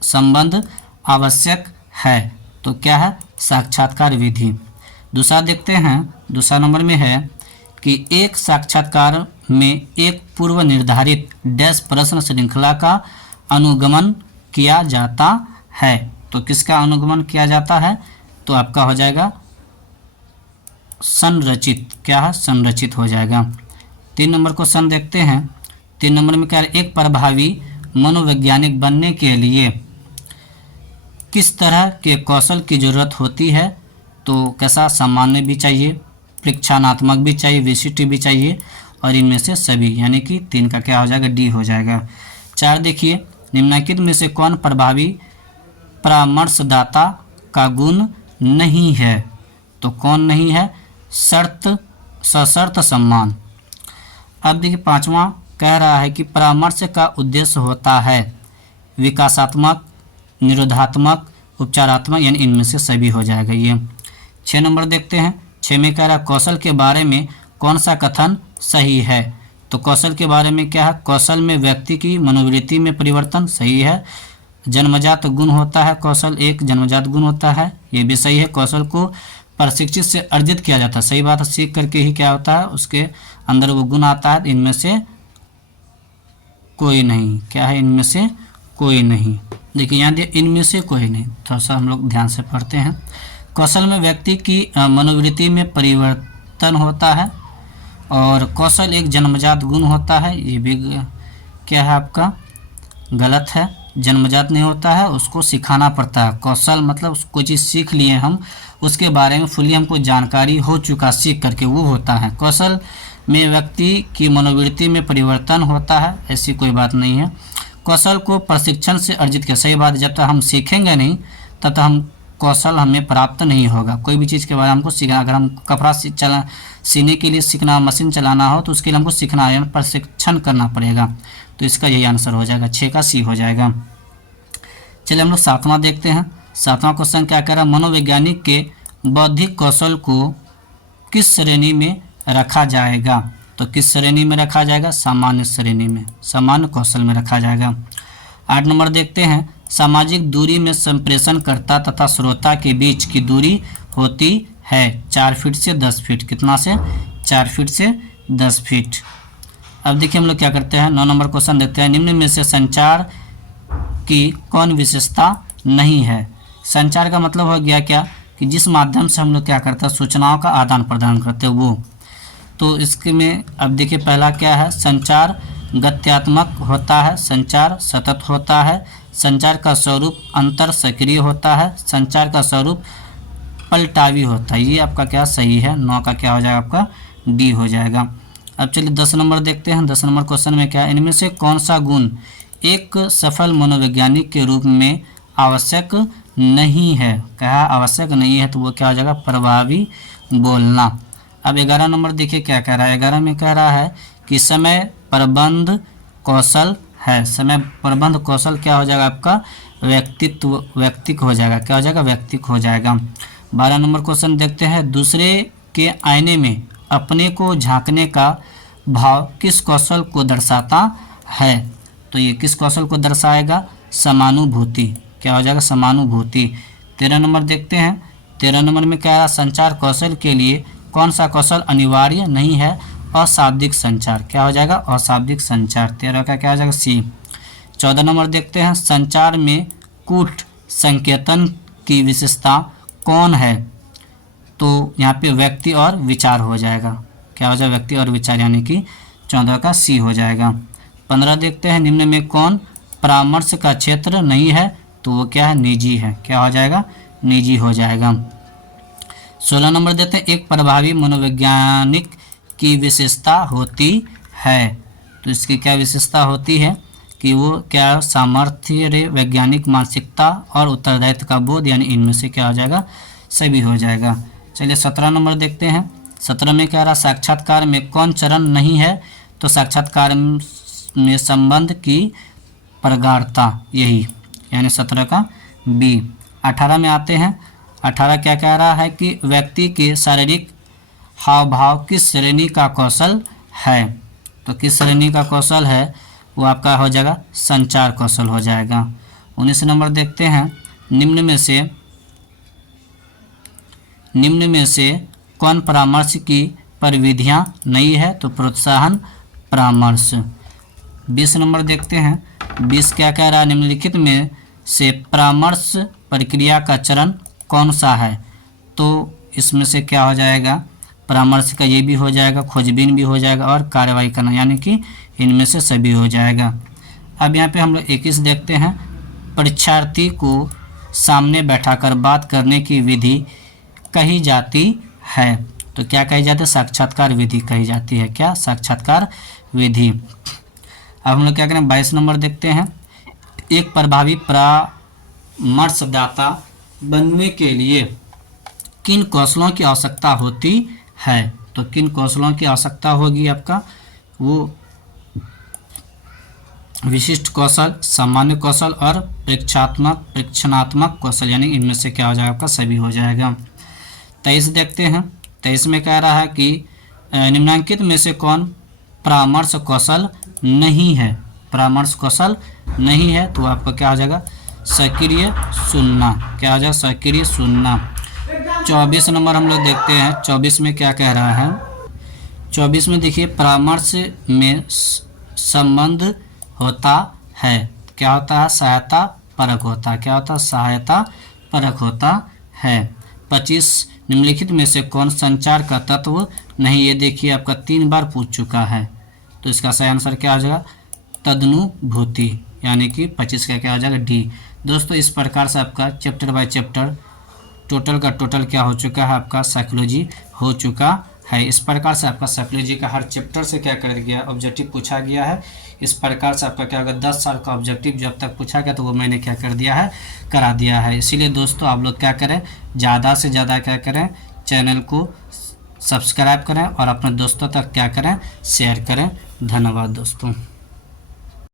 संबंध आवश्यक है। तो क्या है? साक्षात्कार विधि। दूसरा देखते हैं। दूसरा नंबर में है कि एक साक्षात्कार में एक पूर्व निर्धारित डैश प्रश्न श्रृंखला का अनुगमन किया जाता है। तो किसका अनुगमन किया जाता है? तो आपका हो जाएगा संरचित। क्या है? संरचित हो जाएगा। 3 नंबर क्वेश्चन देखते हैं। 3 नंबर में क्या है? एक प्रभावी मनोवैज्ञानिक बनने के लिए किस तरह के कौशल की ज़रूरत होती है? तो कैसा? सामान्य भी चाहिए, परीक्षणात्मक भी चाहिए, विशिष्ट भी चाहिए और इनमें से सभी, यानी कि 3 का क्या हो जाएगा? डी हो जाएगा। 4 देखिए निम्नलिखित में से कौन प्रभावी परामर्शदाता का गुण नहीं है? तो कौन नहीं है? सशर्त सम्मान। अब देखिए 5वां कह रहा है कि परामर्श का उद्देश्य होता है विकासात्मक, निरोधात्मक, उपचारात्मक, यानी इनमें से सभी हो जाएगा ये। 6 नंबर देखते हैं। 6 में कह रहा है कौशल के बारे में कौन सा कथन सही है? तो कौशल के बारे में क्या है? कौशल में व्यक्ति की मनोवृत्ति में परिवर्तन, सही है। जन्मजात गुण होता है, कौशल एक जन्मजात गुण होता है, ये भी सही है। कौशल को प्रशिक्षित से अर्जित किया जाता है, सही बात है। सीख करके ही क्या होता है? उसके अंदर वो गुण आता है। इनमें से कोई नहीं। क्या है? इनमें से कोई नहीं। देखिए यहाँ दिए इनमें से कोई नहीं। थोड़ा सा हम लोग ध्यान से पढ़ते हैं। कौशल में व्यक्ति की मनोवृत्ति में परिवर्तन होता है और कौशल एक जन्मजात गुण होता है। ये भी क्या है आपका? गलत है। जन्मजात नहीं होता है, उसको सिखाना पड़ता है। कौशल मतलब कोई चीज़ सीख लिए हम, उसके बारे में फुली हमको जानकारी हो चुका सीख करके, वो होता है। कौशल में व्यक्ति की मनोवृत्ति में परिवर्तन होता है, ऐसी कोई बात नहीं है। कौशल को प्रशिक्षण से अर्जित किया, सही बात। जब तक हम सीखेंगे नहीं तब तक हम कौशल हमें प्राप्त नहीं होगा। कोई भी चीज़ के बारे में हमको सीखना, अगर हम कपड़ा सीने के लिए सीखना, मशीन चलाना हो तो उसके लिए हमको सीखना है, प्रशिक्षण करना पड़ेगा। तो इसका यही आंसर हो जाएगा। 6 का सी हो जाएगा। चलिए हम लोग 7वां देखते हैं। 7वां क्वेश्चन क्या कह रहा है? मनोवैज्ञानिक के बौद्धिक कौशल को किस श्रेणी में रखा जाएगा? तो किस श्रेणी में रखा जाएगा? सामान्य श्रेणी में, सामान्य कौशल में रखा जाएगा। 8 नंबर देखते हैं। सामाजिक दूरी में संप्रेषणकर्ता तथा श्रोता के बीच की दूरी होती है 4 फीट से 10 फीट। कितना से? 4 फीट से 10 फीट। अब देखिए हम लोग क्या करते हैं। 9 नंबर क्वेश्चन देखते हैं। निम्न में से संचार की कौन विशेषता नहीं है? संचार का मतलब हो गया क्या? कि जिस माध्यम से हम लोग क्या करते हैं? सूचनाओं का आदान प्रदान करते हैं वो। तो इसके में अब देखिए पहला क्या है? संचार गत्यात्मक होता है, संचार सतत होता है, संचार का स्वरूप अंतर सक्रिय होता है, संचार का स्वरूप पलटावी होता है। ये आपका क्या सही है? 9 का क्या हो जाएगा? आपका डी हो जाएगा। अब चलिए 10 नंबर देखते हैं। 10 नंबर क्वेश्चन में क्या है? इनमें से कौन सा गुण एक सफल मनोवैज्ञानिक के रूप में आवश्यक नहीं है? क्या आवश्यक नहीं है? तो वो क्या हो जाएगा? प्रभावी बोलना। अब 11 नंबर देखिए क्या कह रहा है। 11 में कह रहा है कि समय प्रबंध कौशल है। समय प्रबंध कौशल क्या हो जाएगा आपका? व्यक्तिक हो जाएगा। क्या हो जाएगा? व्यक्तिक हो जाएगा। 12 नंबर क्वेश्चन देखते हैं। दूसरे के आईने में अपने को झांकने का भाव किस कौशल को दर्शाता है? तो ये किस कौशल को दर्शाएगा? समानुभूति। क्या हो जाएगा? समानुभूति। 13 नंबर देखते हैं। 13 नंबर में क्या है? संचार कौशल के लिए कौन सा कौशल अनिवार्य नहीं है? अशाब्दिक संचार। क्या हो जाएगा? अशाब्दिक संचार। 13 का क्या हो जाएगा? सी। 14 नंबर देखते हैं। संचार में कूट संकेतन की विशेषता कौन है? तो यहाँ पे व्यक्ति और विचार हो जाएगा। क्या हो जाएगा? व्यक्ति और विचार, यानी कि 14 का सी हो जाएगा। 15 देखते हैं। निम्न में कौन परामर्श का क्षेत्र नहीं है? तो वो क्या है? निजी है। क्या हो जाएगा? निजी हो जाएगा। 16 नंबर देते हैं। एक प्रभावी मनोवैज्ञानिक की विशेषता होती है। तो इसकी क्या विशेषता होती है? कि वो क्या? सामर्थ्य, वैज्ञानिक मानसिकता और उत्तरदायित्व का बोध, यानी इनमें से क्या हो जाएगा? सभी हो जाएगा। चलिए 17 नंबर देखते हैं। 17 में क्या रहा? साक्षात्कार में कौन चरण नहीं है? तो साक्षात्कार में संबंध की प्रगाढ़ता, यही, यानी 17 का बी। 18 में आते हैं। 18 क्या कह रहा है? कि व्यक्ति के शारीरिक हाव भाव किस श्रेणी का कौशल है? तो किस श्रेणी का कौशल है? वो आपका हो जाएगा संचार कौशल हो जाएगा। 19 नंबर देखते हैं। निम्न में से कौन परामर्श की परिविधियां नहीं है? तो प्रोत्साहन परामर्श। 20 नंबर देखते हैं। 20 क्या कह रहा है? निम्नलिखित में से परामर्श प्रक्रिया का चरण कौन सा है? तो इसमें से क्या हो जाएगा? परामर्श का ये भी हो जाएगा, खोजबीन भी हो जाएगा और कार्रवाई करना, यानी कि इनमें से सभी हो जाएगा। अब यहाँ पे हम लोग 21 देखते हैं। परीक्षार्थी को सामने बैठाकर बात करने की विधि कही जाती है। तो क्या कही जाती है? साक्षात्कार विधि कही जाती है। क्या? साक्षात्कार विधि। अब हम लोग क्या करें? 22 नंबर देखते हैं। एक प्रभावी परामर्शदाता बनने के लिए किन कौशलों की आवश्यकता होती है? तो किन कौशलों की आवश्यकता होगी आपका? वो विशिष्ट कौशल, सामान्य कौशल और परीक्षणात्मक कौशल, यानी इनमें से क्या हो जाएगा? आपका सभी हो जाएगा। 23 देखते हैं। 23 में कह रहा है कि निम्नलिखित में से कौन परामर्श कौशल नहीं है? परामर्श कौशल नहीं है, तो आपका क्या हो जाएगा? सक्रिय सुनना। क्या हो जाएगा? सक्रिय सुनना। 24 नंबर हम लोग देखते हैं। 24 में क्या कह रहा है? 24 में देखिए, परामर्श में संबंध होता है। क्या होता है? सहायता परक होता है। क्या होता है? सहायता परक होता है। 25 निम्नलिखित में से कौन संचार का तत्व नहीं? ये देखिए आपका 3 बार पूछ चुका है, तो इसका सही आंसर क्या हो जाएगा? तदनुभूति, यानी कि 25 का क्या हो जाएगा? डी। दोस्तों, इस प्रकार से आपका चैप्टर बाय चैप्टर टोटल का टोटल क्या हो चुका है? आपका साइकोलॉजी हो चुका है। इस प्रकार से आपका साइकोलॉजी का हर चैप्टर से क्या कर गया? ऑब्जेक्टिव पूछा गया है। इस प्रकार से आपका क्या होगा? 10 साल का ऑब्जेक्टिव जब तक पूछा गया तो वो मैंने क्या कर दिया है? करा दिया है। इसीलिए दोस्तों, आप लोग क्या करें? ज़्यादा से ज़्यादा क्या करें? चैनल को सब्सक्राइब करें और अपने दोस्तों तक क्या करें? शेयर करें। धन्यवाद दोस्तों।